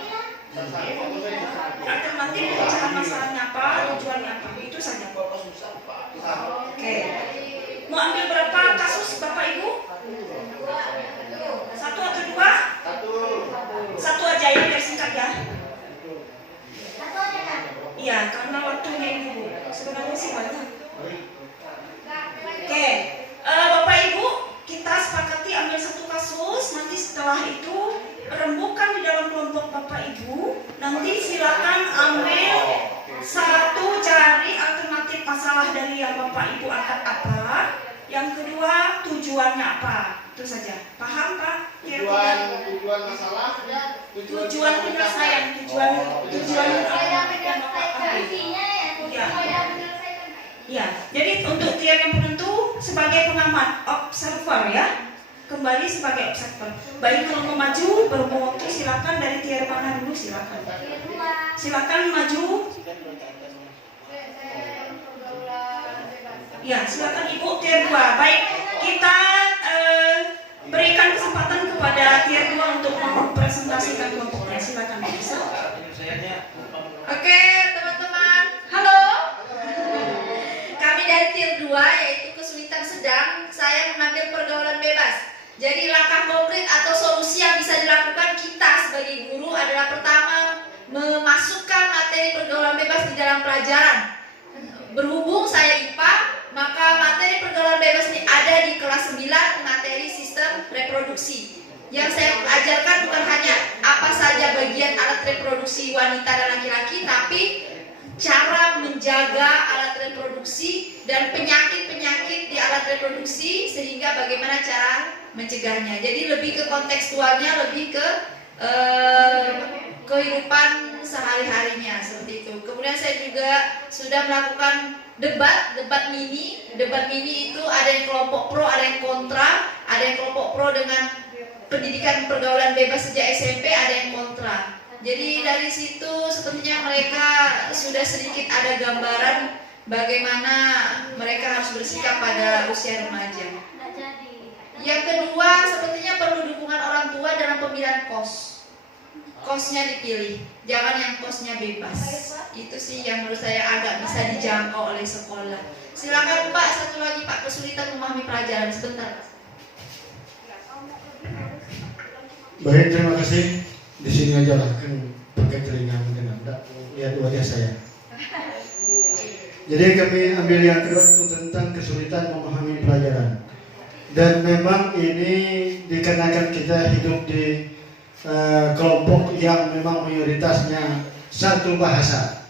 Alternatif pecahan masalahnya apa, tujuannya apa, itu saja. Oke. Mau ambil berapa kasus Bapak Ibu? 1 atau 2? 1 aja ya, biar singkat ya. Iya, karena waktunya ini Bu, sebenarnya sih banyak. Oke, Bapak Ibu, kita sepakati ambil 1 kasus. Nanti setelah itu rembukan di dalam kelompok Bapak Ibu. Nanti silakan ambil 1, cari alternatif masalah dari yang Bapak Ibu angkat apa. Yang kedua, tujuannya apa. Itu saja. Paham Pak? Tujuan masalahnya, Tujuan penyelesaian, tujuan ya. Jadi untuk tier yang penentu sebagai pengamat, observer ya. Kembali sebagai observer. Baik kalau mau maju, baru mau waktu silakan dari tier mana dulu silakan. Silakan maju. Ya, silakan Ibu tier 2. Baik, kita berikan kesempatan kepada tier 2 untuk mempresentasikan kelompoknya. Silakan bisa. Oke, teman-teman. Halo. Kami dari tier 2 yaitu kesulitan sedang. Saya mengambil pergaulan bebas. Jadi langkah konkret atau solusi yang bisa dilakukan kita sebagai guru adalah pertama memasukkan materi pergaulan bebas di dalam pelajaran. Berhubung saya IPA, maka materi pergaulan bebas ini ada di kelas 9 materi sistem reproduksi. Yang saya ajarkan bukan hanya apa saja bagian alat reproduksi wanita dan laki-laki, tapi cara menjaga alat reproduksi dan penyakit-penyakit di alat reproduksi sehingga bagaimana cara mencegahnya. Jadi lebih ke kontekstualnya, lebih ke kehidupan sehari-harinya seperti itu. Kemudian saya juga sudah melakukan debat mini. Debat mini itu ada yang kelompok pro, ada yang kontra. Ada yang kelompok pro dengan pendidikan pergaulan bebas sejak SMP, ada yang kontra. Jadi dari situ sepertinya mereka sudah sedikit ada gambaran bagaimana mereka harus bersikap pada usia remaja. Yang kedua, sepertinya perlu dukungan orang tua dalam pemilihan kos. Kosnya dipilih, jangan yang kosnya bebas. Itu sih yang menurut saya agak bisa dijangkau oleh sekolah. Silakan Pak, satu lagi Pak, kesulitan memahami pelajaran sebentar. Baik, terima kasih. Di sini aja lah, kan pakai telinga mungkin enggak lihat wajah saya. Jadi kami ambil yang kedua tentang kesulitan memahami pelajaran. Dan memang ini dikarenakan kita hidup di kelompok yang memang mayoritasnya satu bahasa.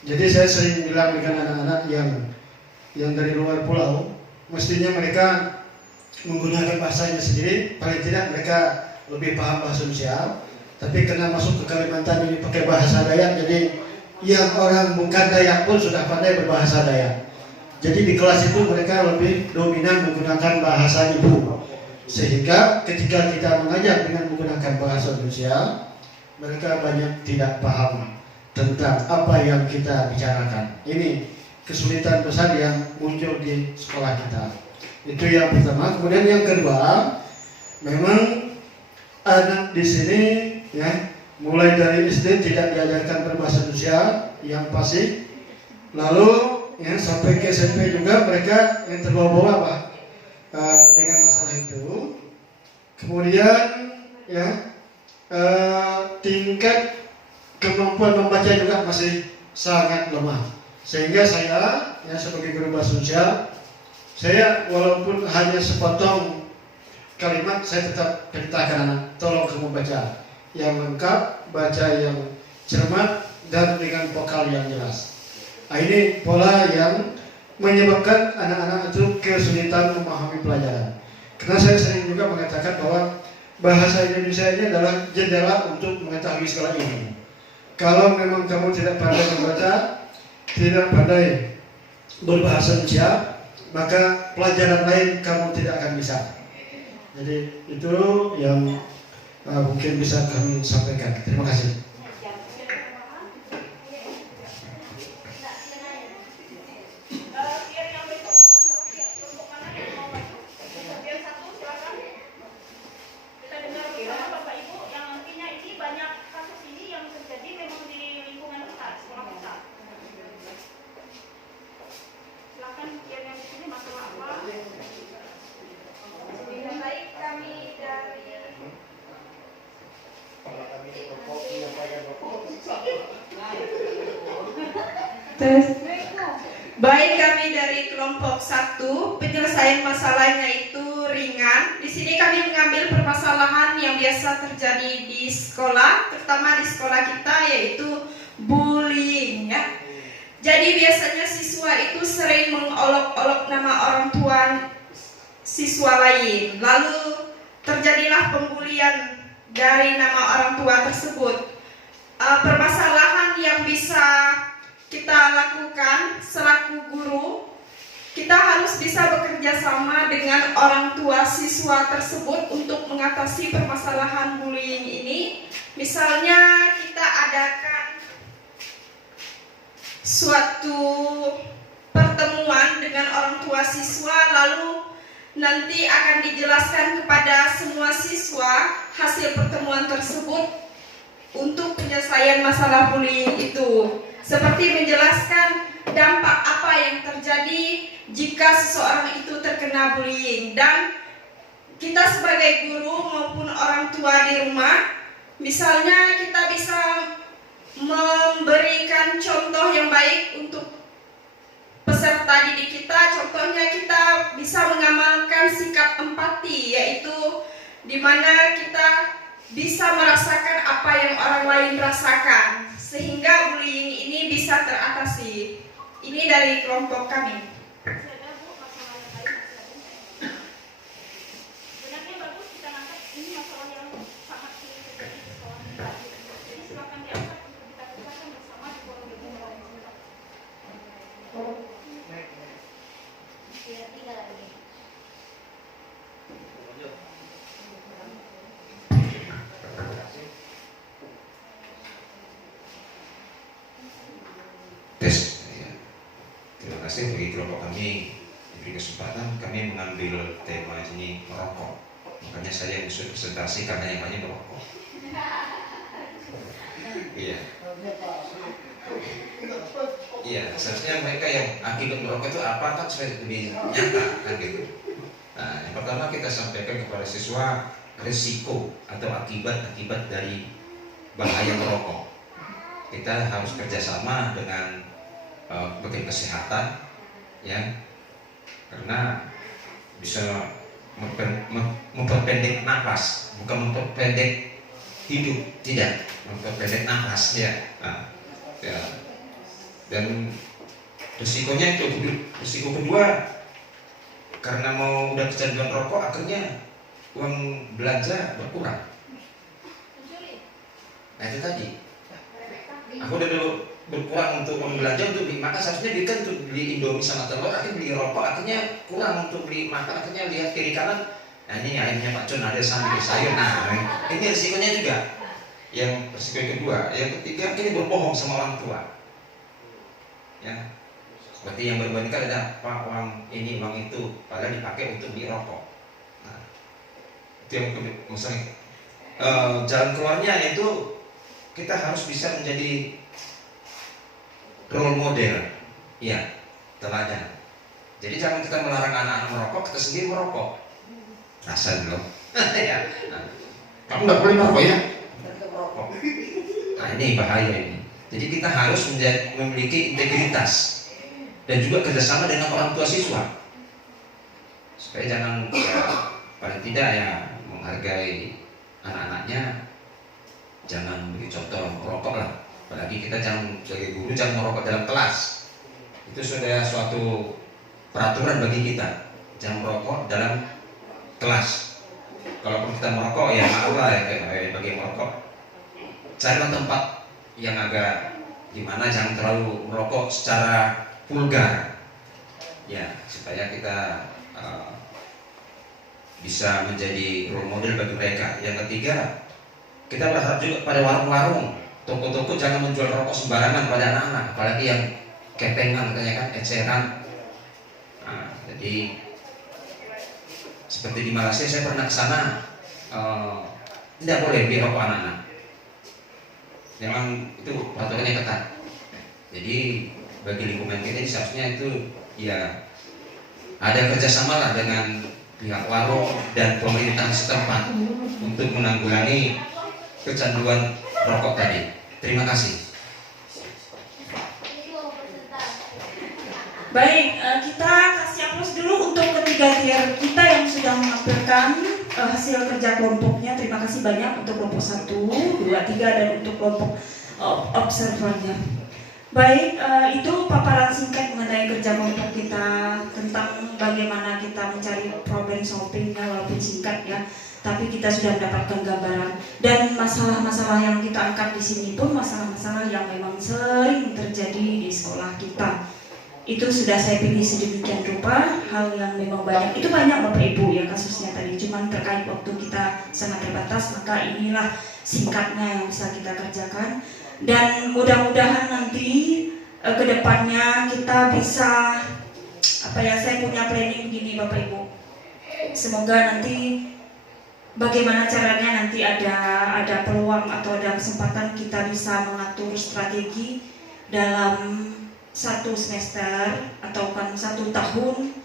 Jadi saya sering bilang dengan anak-anak yang dari luar pulau, mestinya mereka menggunakan bahasanya sendiri, paling tidak mereka lebih paham bahasa Indonesia. Tapi karena masuk ke Kalimantan ini pakai bahasa Dayak, jadi yang orang bukan Dayak pun sudah pandai berbahasa Dayak. Jadi di kelas itu mereka lebih dominan menggunakan bahasa ibu, sehingga ketika kita mengajar dengan menggunakan bahasa Indonesia, mereka banyak tidak paham tentang apa yang kita bicarakan. Ini kesulitan besar yang muncul di sekolah kita. Itu yang pertama. Kemudian yang kedua, memang anak di sini ya mulai dari SD tidak diajarkan berbahasa Indonesia yang pasti. Lalu ya, sampai ke SMP juga mereka yang terbawa-bawa Pak dengan masalah itu. Kemudian ya tingkat kemampuan membaca juga masih sangat lemah. Sehingga saya ya sebagai guru bahasa Indonesia, saya walaupun hanya sepotong kalimat, saya tetap perintahkan anak, tolong kamu baca yang lengkap, baca yang cermat dan dengan vokal yang jelas. Nah, ini pola yang menyebabkan anak-anak itu kesulitan memahami pelajaran. Karena saya sering juga mengatakan bahwa bahasa Indonesia ini adalah jendela untuk mengetahui segala ilmu. Kalau memang kamu tidak pandai membaca, tidak pandai berbahasa Indonesia, maka pelajaran lain kamu tidak akan bisa. Jadi itu yang mungkin bisa kami sampaikan. Terima kasih. Baik, kami dari kelompok 1, penyelesaian masalahnya itu ringan. Di sini kami mengambil permasalahan yang biasa terjadi di sekolah, terutama di sekolah kita, yaitu bullying ya. Jadi biasanya siswa itu sering mengolok-olok nama orang tua siswa lain, lalu terjadilah pembulian dari nama orang tua tersebut. Permasalahan yang bisa kita lakukan selaku guru, kita harus bisa bekerja sama dengan orang tua siswa tersebut untuk mengatasi permasalahan bullying ini. Misalnya kita adakan suatu pertemuan dengan orang tua siswa, lalu nanti akan dijelaskan kepada semua siswa hasil pertemuan tersebut untuk penyelesaian masalah bullying itu. Seperti menjelaskan dampak apa yang terjadi jika seseorang itu terkena bullying, dan kita sebagai guru maupun orang tua di rumah, misalnya kita bisa memberikan contoh yang baik untuk peserta didik kita. Contohnya kita bisa mengamalkan sikap empati, yaitu di mana kita bisa merasakan apa yang orang lain rasakan, sehingga bullying ini bisa teratasi. Ini dari kelompok kami. Sebenarnya bagus kita angkat ini masalah yang sangat sering terjadi di sekolah kita. Jadi silakan diangkat untuk kita kerjakan bersama di forum meeting lain. Tes, ya. Terima kasih bagi kelompok kami diberi kesempatan. Kami mengambil tema ini merokok. Makanya saya yang presentasi karena yang lainnya merokok. Iya. Iya, seharusnya mereka yang akibat merokok itu apa kan supaya lebih nyata kan gitu. Nah, yang pertama kita sampaikan kepada siswa risiko atau akibat dari bahaya merokok. Kita harus kerjasama dengan bagian kesehatan, ya, karena bisa memperpendek nafas, bukan memperpendek hidup, tidak, memperpendek nafas, ya. Nah, ya. Dan risikonya itu, risiko kedua, karena mau udah kecanduan rokok, akhirnya uang belanja berkurang. Nah itu tadi, aku udah dulu berkurang untuk uang belanja untuk beli makan, seharusnya beli kan untuk beli Indomie sama telur, akhirnya beli rokok, akhirnya kurang untuk beli makan, akhirnya lihat kiri kanan, nah ini akhirnya Pak Cun ada sambil sayur, nah ini risikonya juga. Yang risiko yang kedua, yang ketiga, ini berbohong sama orang tua. Ya, seperti yang berbandingkan ada Pak uang ini uang itu, padahal dipakai untuk beli rokok. Nah, itu yang kedua, misalnya jalan keluarnya yaitu kita harus bisa menjadi role model, ya, teladan. Jadi jangan kita melarang anak-anak merokok, kita sendiri merokok. Rasa dulu. Ya. Nah, kamu nggak boleh merokok ya? Merokok. Nah ini bahaya ini. Jadi kita harus memiliki integritas dan juga kerjasama dengan orang tua siswa supaya jangan ya, paling tidak ya menghargai anak-anaknya, jangan beri contoh merokok lah. Apalagi kita jangan sebagai guru jangan merokok dalam kelas. Itu sudah suatu peraturan bagi kita, jangan merokok dalam kelas. Kalaupun kita merokok ya maaf lah ya bagi merokok, carilah tempat yang agak gimana, jangan terlalu merokok secara vulgar ya, supaya kita bisa menjadi role model bagi mereka. Yang ketiga, kita berharap juga pada warung-warung, toko-toko jangan menjual rokok sembarangan pada anak-anak, apalagi yang kepengan katanya kan, eceran. Nah, jadi seperti di Malaysia saya pernah ke sana, tidak boleh beli rokok anak-anak. Memang itu peraturannya ketat. Jadi bagi lingkungan kita seharusnya itu ya ada kerjasama lah dengan pihak warung dan pemerintah setempat untuk menanggulangi kecanduan rokok tadi. Terima kasih. Baik, kita kasih aplaus dulu untuk ketiga tier kita yang sudah menampilkan hasil kerja kelompoknya. Terima kasih banyak untuk kelompok 1, 2, 3 dan untuk kelompok observernya. Baik, itu paparan singkat mengenai kerja kelompok kita tentang bagaimana kita mencari problem solvingnya, walaupun singkat ya, tapi kita sudah mendapatkan gambaran. Dan masalah-masalah yang kita angkat di sini pun masalah-masalah yang memang sering terjadi di sekolah kita. Itu sudah saya pilih sedemikian rupa, hal yang memang banyak. Itu banyak Bapak Ibu ya kasusnya tadi, cuman terkait waktu kita sangat terbatas, maka inilah singkatnya yang bisa kita kerjakan. Dan mudah-mudahan nanti kedepannya kita bisa saya punya planning begini Bapak Ibu. Semoga nanti bagaimana caranya nanti ada peluang atau ada kesempatan kita bisa mengatur strategi dalam 1 semester atau kan 1 tahun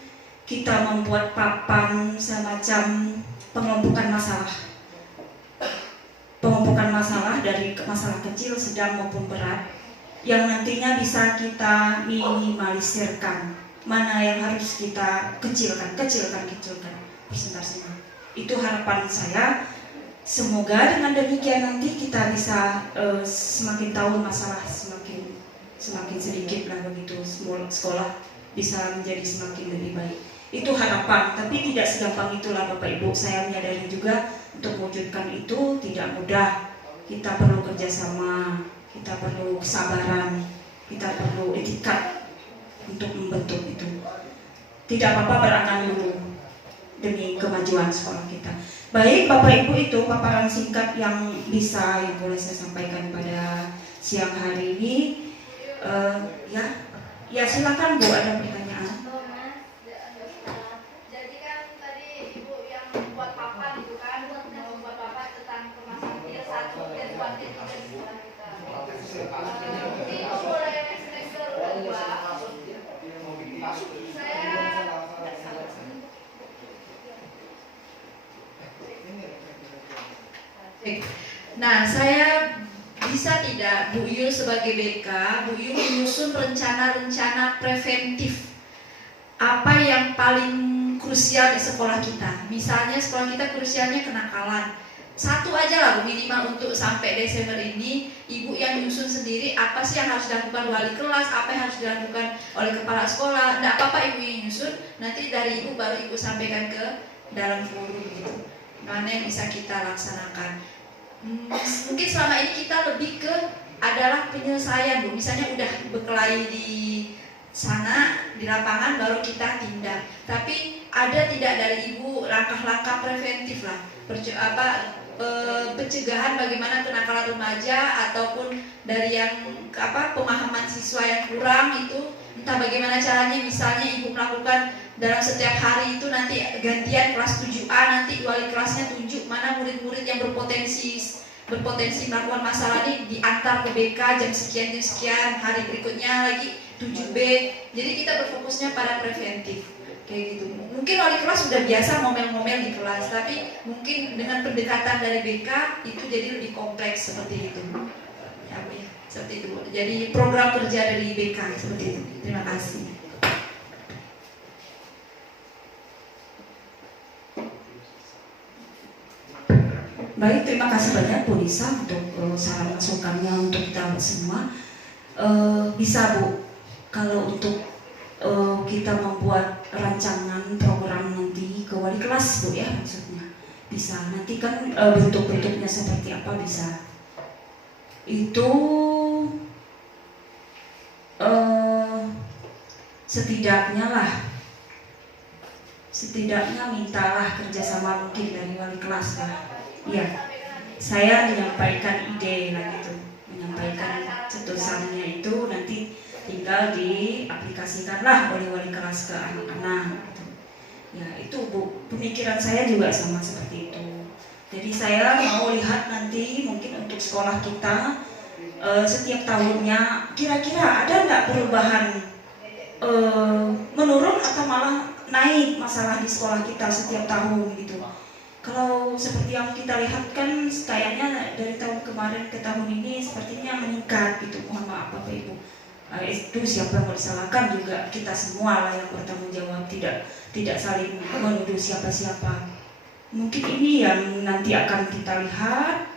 kita membuat papan semacam pengelompokan masalah dari masalah kecil, sedang maupun berat yang nantinya bisa kita minimalisirkan, mana yang harus kita kecilkan persentasenya. Itu harapan saya. Semoga dengan demikian nanti kita bisa semakin tahu masalah semakin sedikit lah begitu, sekolah bisa menjadi semakin lebih baik. Itu harapan, tapi tidak segampang itulah Bapak Ibu. Saya menyadari juga untuk mewujudkan itu tidak mudah. Kita perlu kerjasama, kita perlu kesabaran, kita perlu etikat untuk membentuk itu. Tidak apa-apa berangan dulu demi kemajuan sekolah kita. Baik Bapak Ibu, itu paparan singkat yang boleh saya sampaikan pada siang hari ini. Ya silakan Bu, ada pertanyaan. Jadi kan tadi Ibu yang membuat papan itu kan, membuat papan tentang permasalahan tier 1 dan 2 tier 3 di sekolah kita. Ini mulai semester 2 saya bisa tidak Bu Yul sebagai BK, Bu Yul menyusun rencana-rencana preventif apa yang paling krusial di sekolah kita. Misalnya sekolah kita krusialnya kenakalan, satu aja lah Bu, minimal untuk sampai Desember ini ibu yang nyusun sendiri apa sih yang harus dilakukan wali kelas, apa yang harus dilakukan oleh kepala sekolah. Nggak apa-apa ibu yang nyusun, nanti dari ibu baru ibu sampaikan ke dalam forum gitu, mana yang bisa kita laksanakan. Mungkin selama ini kita lebih ke adalah penyelesaian Bu, misalnya udah berkelahi di sana di lapangan baru kita tindak, tapi ada tidak dari ibu langkah-langkah preventif lah, pencegahan bagaimana kenakalan remaja ataupun dari yang pemahaman siswa yang kurang itu, entah bagaimana caranya, misalnya ibu melakukan dalam setiap hari itu nanti gantian kelas 7A, nanti wali kelasnya tunjuk mana murid-murid yang berpotensi melakukan masalah ini, diantar ke BK jam sekian, hari berikutnya lagi 7B. Jadi kita berfokusnya pada preventif kayak gitu. Mungkin wali kelas sudah biasa ngomel-ngomel di kelas, tapi mungkin dengan pendekatan dari BK itu jadi lebih kompleks seperti itu. Ya, Bu, ya, seperti itu Bu. Jadi program kerja dari BK seperti itu. Terima kasih. Baik, terima kasih banyak Bu Lisa untuk saran masukannya untuk kita semua. Bisa Bu, kalau untuk kita membuat rancangan program nanti ke wali kelas Bu ya, maksudnya bisa, nanti kan bentuk-bentuknya seperti apa bisa itu setidaknya mintalah kerjasama mungkin dari wali kelas lah. Iya, saya menyampaikan ide lah gitu, menyampaikan cetusannya itu nanti tinggal diaplikasikanlah oleh wali kelas ke anak-anak gitu. Ya itu Bu, pemikiran saya juga sama seperti itu. Jadi saya mau lihat nanti mungkin untuk sekolah kita setiap tahunnya kira-kira ada nggak perubahan menurun atau malah naik masalah di sekolah kita setiap tahun gitu. Kalau seperti yang kita lihat kan kayaknya dari tahun kemarin ke tahun ini sepertinya meningkat gitu. Mohon maaf Bapak Ibu. Itu siapa yang mau disalahkan juga kita semua lah yang bertanggung jawab, tidak saling menuduh siapa-siapa. Mungkin ini yang nanti akan kita lihat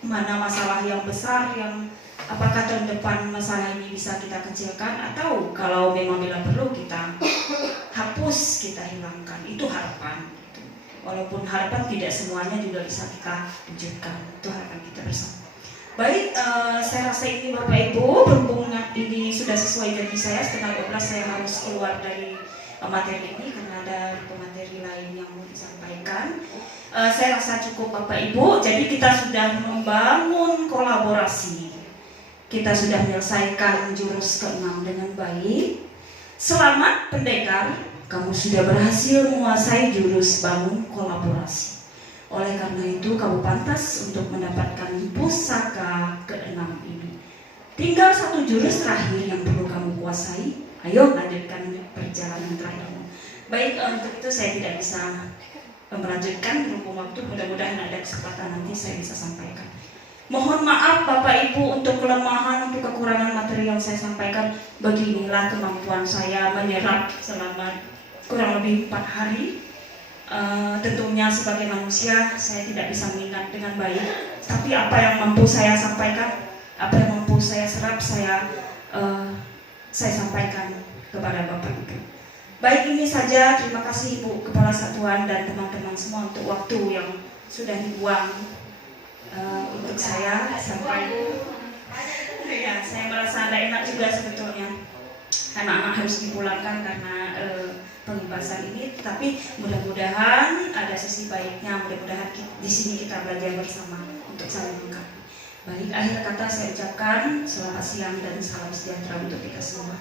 mana masalah yang besar yang apakah tahun depan masalah ini bisa kita kecilkan atau kalau memang bila perlu kita hapus, kita hilangkan. Itu harapan. Walaupun harapan tidak semuanya juga bisa kita wujudkan, itu harapan kita bersama. Baik, saya rasa ini Bapak Ibu, berhubung ini sudah sesuai janji saya, setengah 12 saya harus keluar dari materi ini karena ada pemateri lain yang mau disampaikan. Saya rasa cukup Bapak Ibu, jadi kita sudah membangun kolaborasi, kita sudah menyelesaikan jurus ke-6 dengan baik. Selamat pendekar, kamu sudah berhasil menguasai jurus bangun kolaborasi. Oleh karena itu, kamu pantas untuk mendapatkan pusaka ke-6 ini. Tinggal satu jurus terakhir yang perlu kamu kuasai. Ayo lanjutkan perjalanan terakhirmu. Baik, untuk itu saya tidak bisa melanjutkan berhubung waktu. Mudah-mudahan ada kesempatan nanti saya bisa sampaikan. Mohon maaf Bapak Ibu untuk kelemahan, untuk kekurangan materi yang saya sampaikan. Beginilah kemampuan saya menyerap selama kurang lebih 4 hari. Tentunya sebagai manusia saya tidak bisa mengingat dengan baik, tapi apa yang mampu saya sampaikan, apa yang mampu saya serap, saya sampaikan kepada Bapak Ibu. Baik, ini saja. Terima kasih Ibu Kepala Satuan dan teman-teman semua untuk waktu yang sudah dibuang untuk saya sampai ya, saya merasa tidak enak juga sebetulnya. Anak-anak harus dipulangkan karena pengibasan ini, tapi mudah-mudahan ada sisi baiknya. Mudah-mudahan di sini kita belajar bersama untuk saling melengkapi. Baik, akhir kata saya ucapkan selamat siang dan salam sejahtera untuk kita semua.